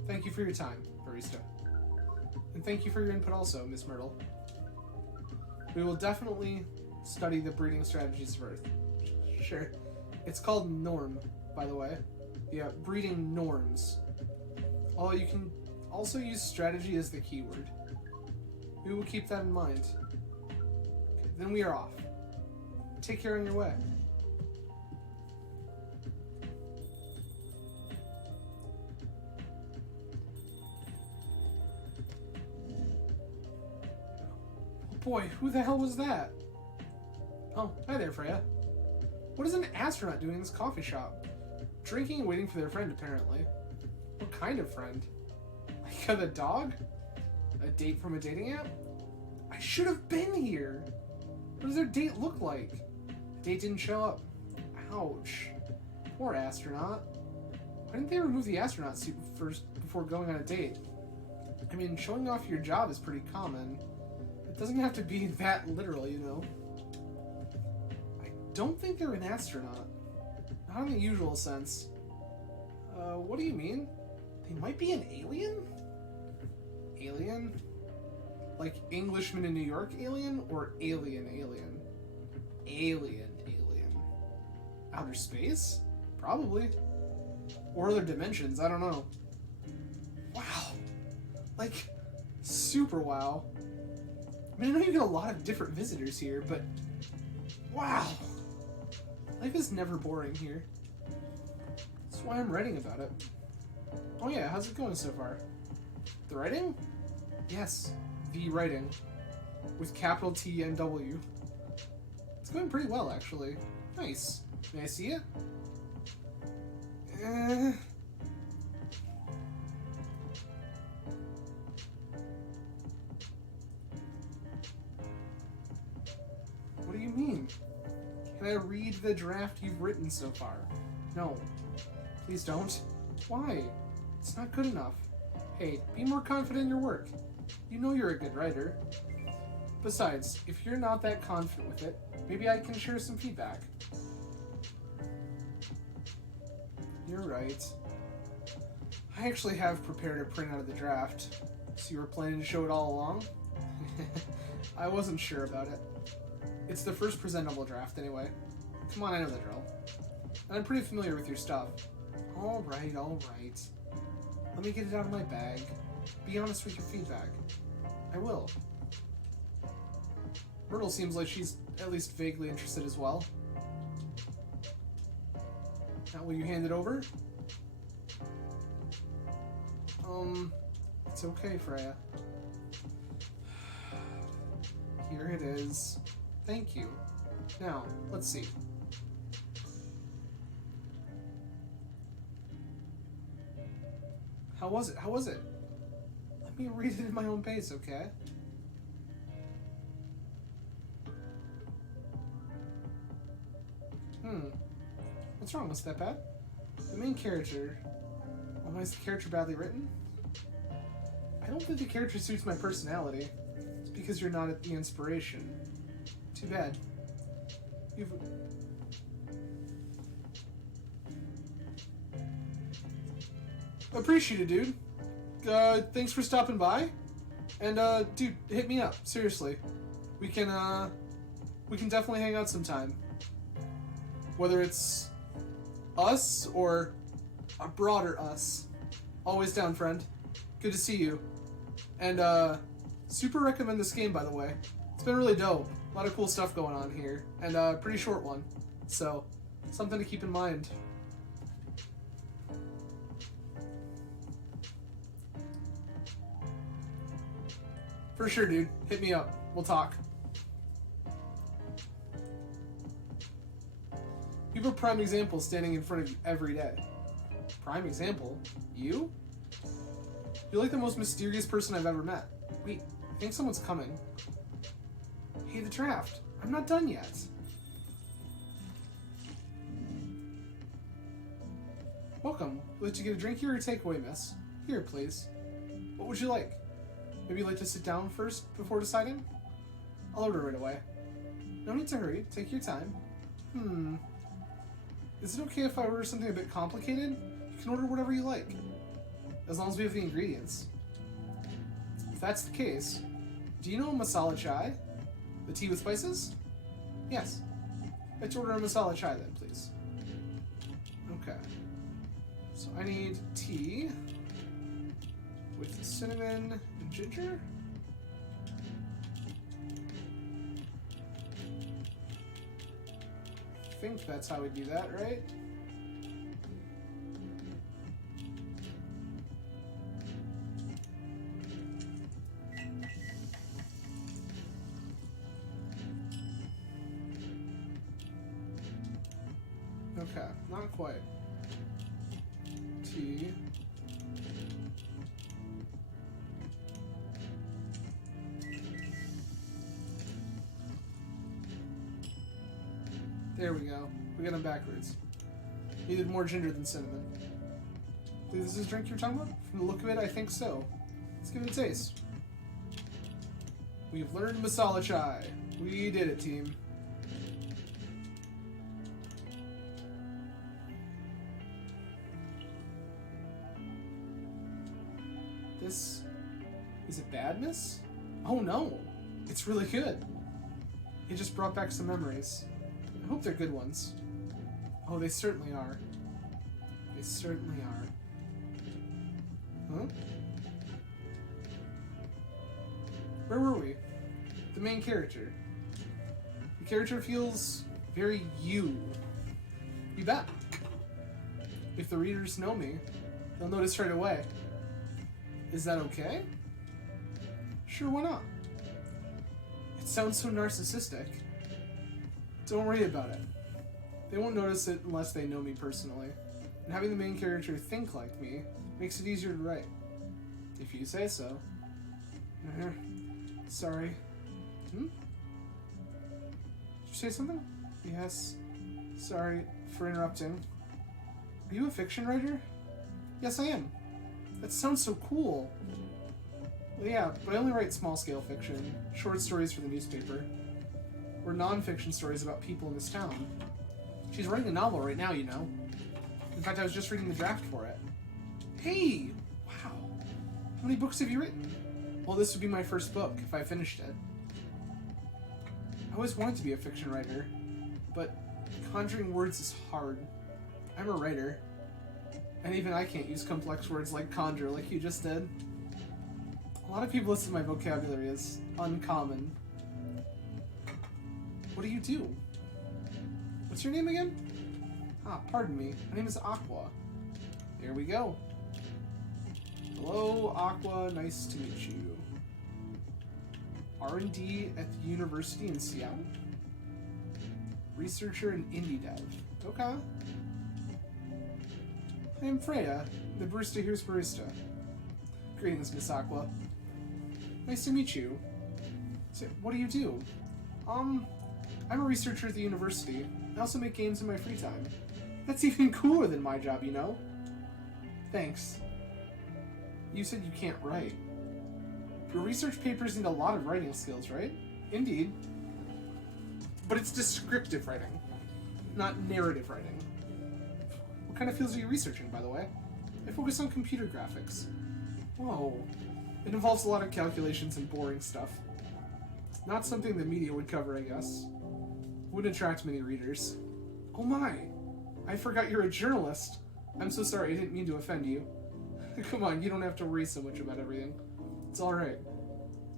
Thank you for your time, Barista. And thank you for your input also, Miss Myrtle. We will definitely study the breeding strategies of Earth. Sure. It's called Norm, by the way. Yeah, breeding norms. Although you can also use strategy as the keyword. We will keep that in mind. Okay, then we are off. Take care on your way. Boy, who the hell was that? Oh, hi there, Freya. What is an astronaut doing in this coffee shop? Drinking and waiting for their friend, apparently. What kind of friend? Like the dog? A date from a dating app? I should have been here! What does their date look like? The date didn't show up. Ouch. Poor astronaut. Why didn't they remove the astronaut suit first before going on a date? I mean, showing off your job is pretty common. It doesn't have to be that literal, you know. I don't think they're an astronaut. Not in the usual sense. What do you mean? They might be an alien? Alien? Like Englishman in New York alien? Or alien? Alien. Outer space? Probably. Or other dimensions, I don't know. Wow. Like, super wow. I mean, I know you get a lot of different visitors here, but wow. Life is never boring here. That's why I'm writing about it. Oh yeah, how's it going so far? The writing? Yes, the writing. With capital T and W. It's going pretty well, actually. Nice. May I see it? What do you mean? Can I read the draft you've written so far? No. Please don't. Why? It's not good enough. Hey, be more confident in your work. You know you're a good writer. Besides, if you're not that confident with it, maybe I can share some feedback. You're right. I actually have prepared a printout of the draft. So you were planning to show it all along? I wasn't sure about it. It's the first presentable draft anyway. Come on, I know the drill. And I'm pretty familiar with your stuff. Alright. Let me get it out of my bag. Be honest with your feedback. I will. Myrtle seems like she's at least vaguely interested as well. Now, will you hand it over? It's okay, Freya. Here it is. Thank you. Now, let's see. How was it? Let me read it at my own pace, okay? What's wrong with that bad? The main character... Why is the character badly written? I don't think the character suits my personality. It's because you're not the inspiration. Too bad. You've... Appreciate it, dude. Thanks for stopping by. And, dude, hit me up. Seriously. We can definitely hang out sometime. Whether it's us or a broader us. Always down, friend. Good to see you. And, super recommend this game, by the way. It's been really dope. A lot of cool stuff going on here. And, pretty short one. So, something to keep in mind. For sure, dude. Hit me up. We'll talk. You have a prime example standing in front of you every day. Prime example? You? You're like the most mysterious person I've ever met. Wait, I think someone's coming. Hey, the draft. I'm not done yet. Welcome. Would you get a drink here or takeaway, miss? Here, please. What would you like? Maybe you'd like to sit down first before deciding? I'll order right away. No need to hurry. Take your time. Is it okay if I order something a bit complicated? You can order whatever you like, as long as we have the ingredients. If that's the case, do you know a masala chai? The tea with spices? Yes. Let's order a masala chai then, please. Okay. So I need tea with cinnamon and ginger. I think that's how we do that, right? Okay, not quite. Tea. There we go. We got them backwards. Needed more ginger than cinnamon. Believe this is the drink you're talking about? From the look of it, I think so. Let's give it a taste. We've learned masala chai. We did it, team. This is it badness? Oh no, it's really good. It just brought back some memories. I hope they're good ones. Oh, they certainly are. They certainly are. Huh? Where were we? The main character. The character feels very you. You bet. If the readers know me, they'll notice right away. Is that okay? Sure, why not? It sounds so narcissistic. Don't worry about it. They won't notice it unless they know me personally. And having the main character think like me makes it easier to write. If you say so. Sorry. Did you say something? Yes. Sorry for interrupting. Are you a fiction writer? Yes, I am. That sounds so cool. Well, yeah, but I only write small-scale fiction, short stories for the newspaper, or non-fiction stories about people in this town. She's writing a novel right now, you know. In fact, I was just reading the draft for it. Hey! Wow. How many books have you written? Well, this would be my first book, if I finished it. I always wanted to be a fiction writer, but conjuring words is hard. I'm a writer. And even I can't use complex words like conjure like you just did. A lot of people listen to my vocabulary as uncommon. What do you do? What's your name again? Ah, pardon me. My name is Aqua. There we go. Hello, Aqua. Nice to meet you. R&D at the university in Seattle? Researcher and indie dev. Okay. I am Freya, the barista here's barista. Greetings, Miss Aqua. Nice to meet you. So, what do you do? I'm a researcher at the university. I also make games in my free time. That's even cooler than my job, you know? Thanks. You said you can't write. Your research papers need a lot of writing skills, right? Indeed. But it's descriptive writing, not narrative writing. What kind of fields are you researching, by the way? I focus on computer graphics. Whoa. It involves a lot of calculations and boring stuff. It's not something the media would cover, I guess. Wouldn't attract many readers. Oh my! I forgot you're a journalist. I'm so sorry, I didn't mean to offend you. Come on, you don't have to worry so much about everything. It's alright.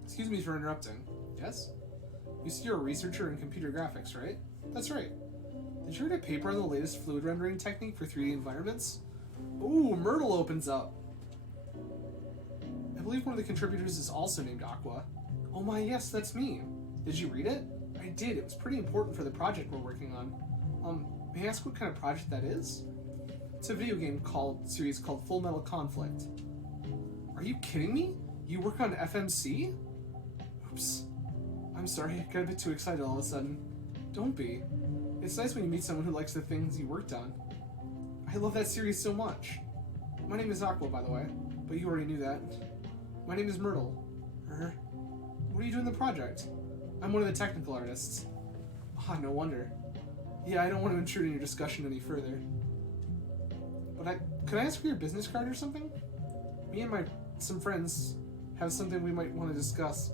Excuse me for interrupting. Yes? You said you're a researcher in computer graphics, right? That's right. Did you write a paper on the latest fluid rendering technique for 3D environments? Ooh, Myrtle opens up. I believe one of the contributors is also named Aqua. Oh my, yes, that's me. Did you read it? I did. It was pretty important for the project we're working on. May I ask what kind of project that is? It's a video game series called Full Metal Conflict. Are you kidding me? You work on FMC? Oops. I'm sorry, I got a bit too excited all of a sudden. Don't be. It's nice when you meet someone who likes the things you worked on. I love that series so much. My name is Aqua, by the way, but you already knew that. My name is Myrtle. What are you doing in the project? I'm one of the technical artists. Ah, no wonder. Yeah, I don't want to intrude in your discussion any further. But could I ask for your business card or something? Me and some friends have something we might want to discuss.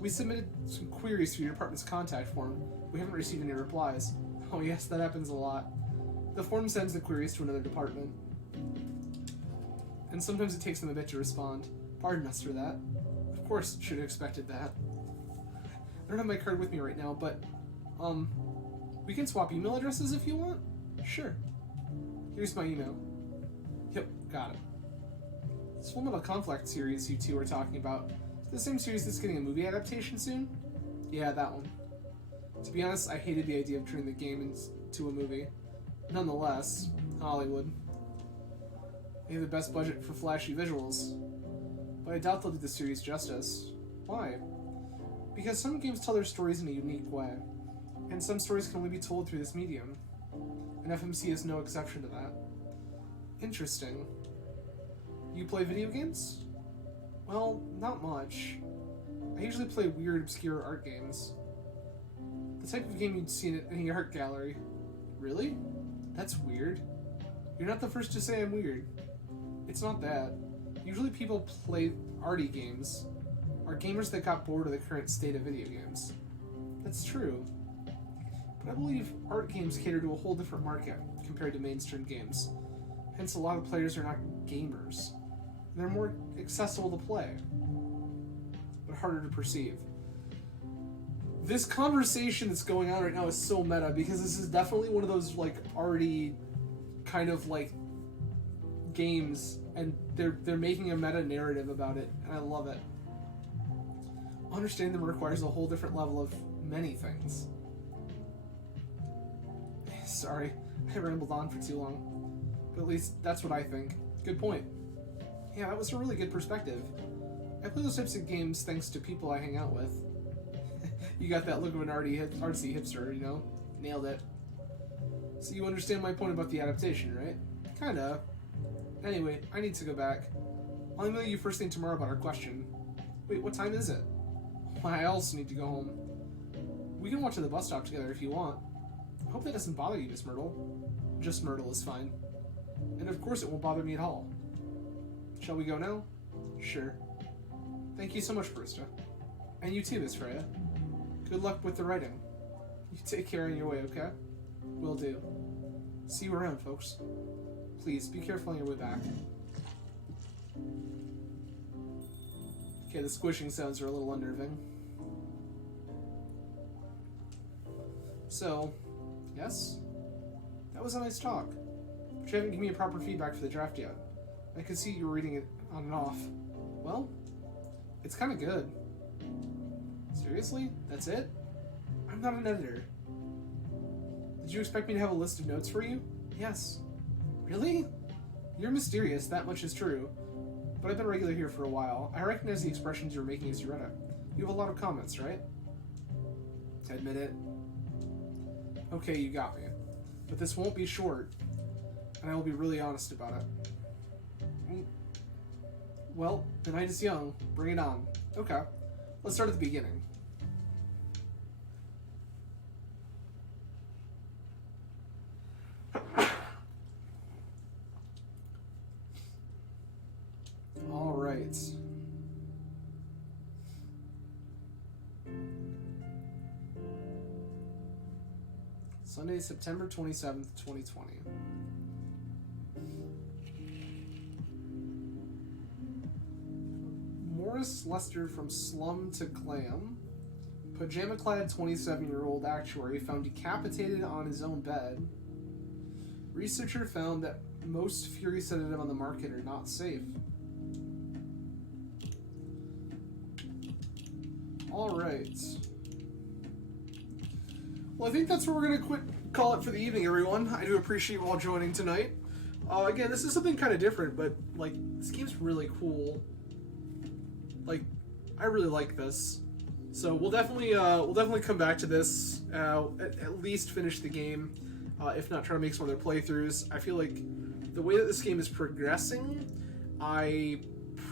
We submitted some queries through your department's contact form. We haven't received any replies. Oh yes, that happens a lot. The form sends the queries to another department. And sometimes it takes them a bit to respond. Pardon us for that. Of course, should have expected that. I don't have my card with me right now, but, we can swap email addresses if you want? Sure. Here's my email. Yep, got it. This Full Metal Conflict series you two are talking about, is the same series that's getting a movie adaptation soon? Yeah, that one. To be honest, I hated the idea of turning the game into a movie. Nonetheless, Hollywood. They have the best budget for flashy visuals. But I doubt they'll do the series justice. Why? Because some games tell their stories in a unique way, and some stories can only be told through this medium. And FMC is no exception to that. Interesting. You play video games? Well, not much. I usually play weird, obscure art games. The type of game you'd see in any art gallery. Really? That's weird. You're not the first to say I'm weird. It's not that. Usually people play arty games are gamers that got bored of the current state of video games. That's true. But I believe art games cater to a whole different market compared to mainstream games. Hence, a lot of players are not gamers. They're more accessible to play, but harder to perceive. This conversation that's going on right now is so meta because this is definitely one of those like arty kind of like games, and they're making a meta narrative about it, and I love it. Understanding them requires a whole different level of many things. Sorry, I rambled on for too long, but at least that's what I think. Good point. Yeah, that was a really good perspective. I play those types of games thanks to people I hang out with. You got that look of an artsy hipster, you know? Nailed it. So you understand my point about the adaptation, right? Kinda. Anyway, I need to go back. I'll email you first thing tomorrow about our question. Wait, what time is it? I also need to go home. We can walk to the bus stop together if you want. I hope that doesn't bother you, Miss Myrtle. Just Myrtle is fine. And of course it won't bother me at all. Shall we go now? Sure. Thank you so much, Barista. And you too, Miss Freya. Good luck with the writing. You take care on your way, okay? Will do. See you around, folks. Please, be careful on your way back. Okay, the squishing sounds are a little unnerving. So, yes? That was a nice talk. But you haven't given me a proper feedback for the draft yet. I could see you were reading it on and off. Well, it's kind of good. Seriously? That's it? I'm not an editor. Did you expect me to have a list of notes for you? Yes. Really? You're mysterious, that much is true. But I've been regular here for a while. I recognize the expressions you were making as you read it. You have a lot of comments, right? Admit it. Okay, you got me. But this won't be short, and I will be really honest about it. Well, the night is young. Bring it on. Okay, let's start at the beginning. All right. Sunday, September 27th, 2020. Morris Lester from Slum to Glam. Pajama-clad 27-year-old actuary found decapitated on his own bed. Researcher found that most Fury sedative on the market are not safe. Alright. Well, I think that's where we're going to call it for the evening, everyone. I do appreciate you all joining tonight. Again, this is something kind of different, but, like, this game's really cool. Like, I really like this. So we'll definitely come back to this, at least finish the game, if not try to make some other playthroughs. I feel like the way that this game is progressing, I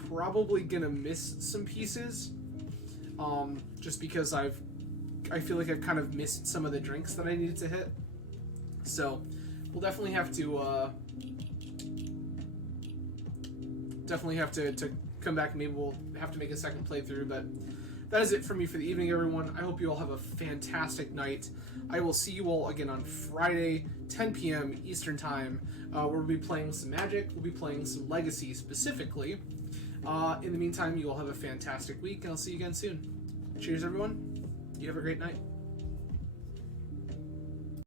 probably gonna miss some pieces, just because I've I feel like I've kind of missed some of the drinks that I needed to hit. So we'll definitely have to come back, and maybe we'll have to make a second playthrough. But that is it for me for the evening, everyone. I hope you all have a fantastic night. I will see you all again on Friday, 10 p.m. Eastern Time, where we'll be playing some Magic. We'll be playing some Legacy specifically. In the meantime, you all have a fantastic week, and I'll see you again soon. Cheers, everyone. You have a great night.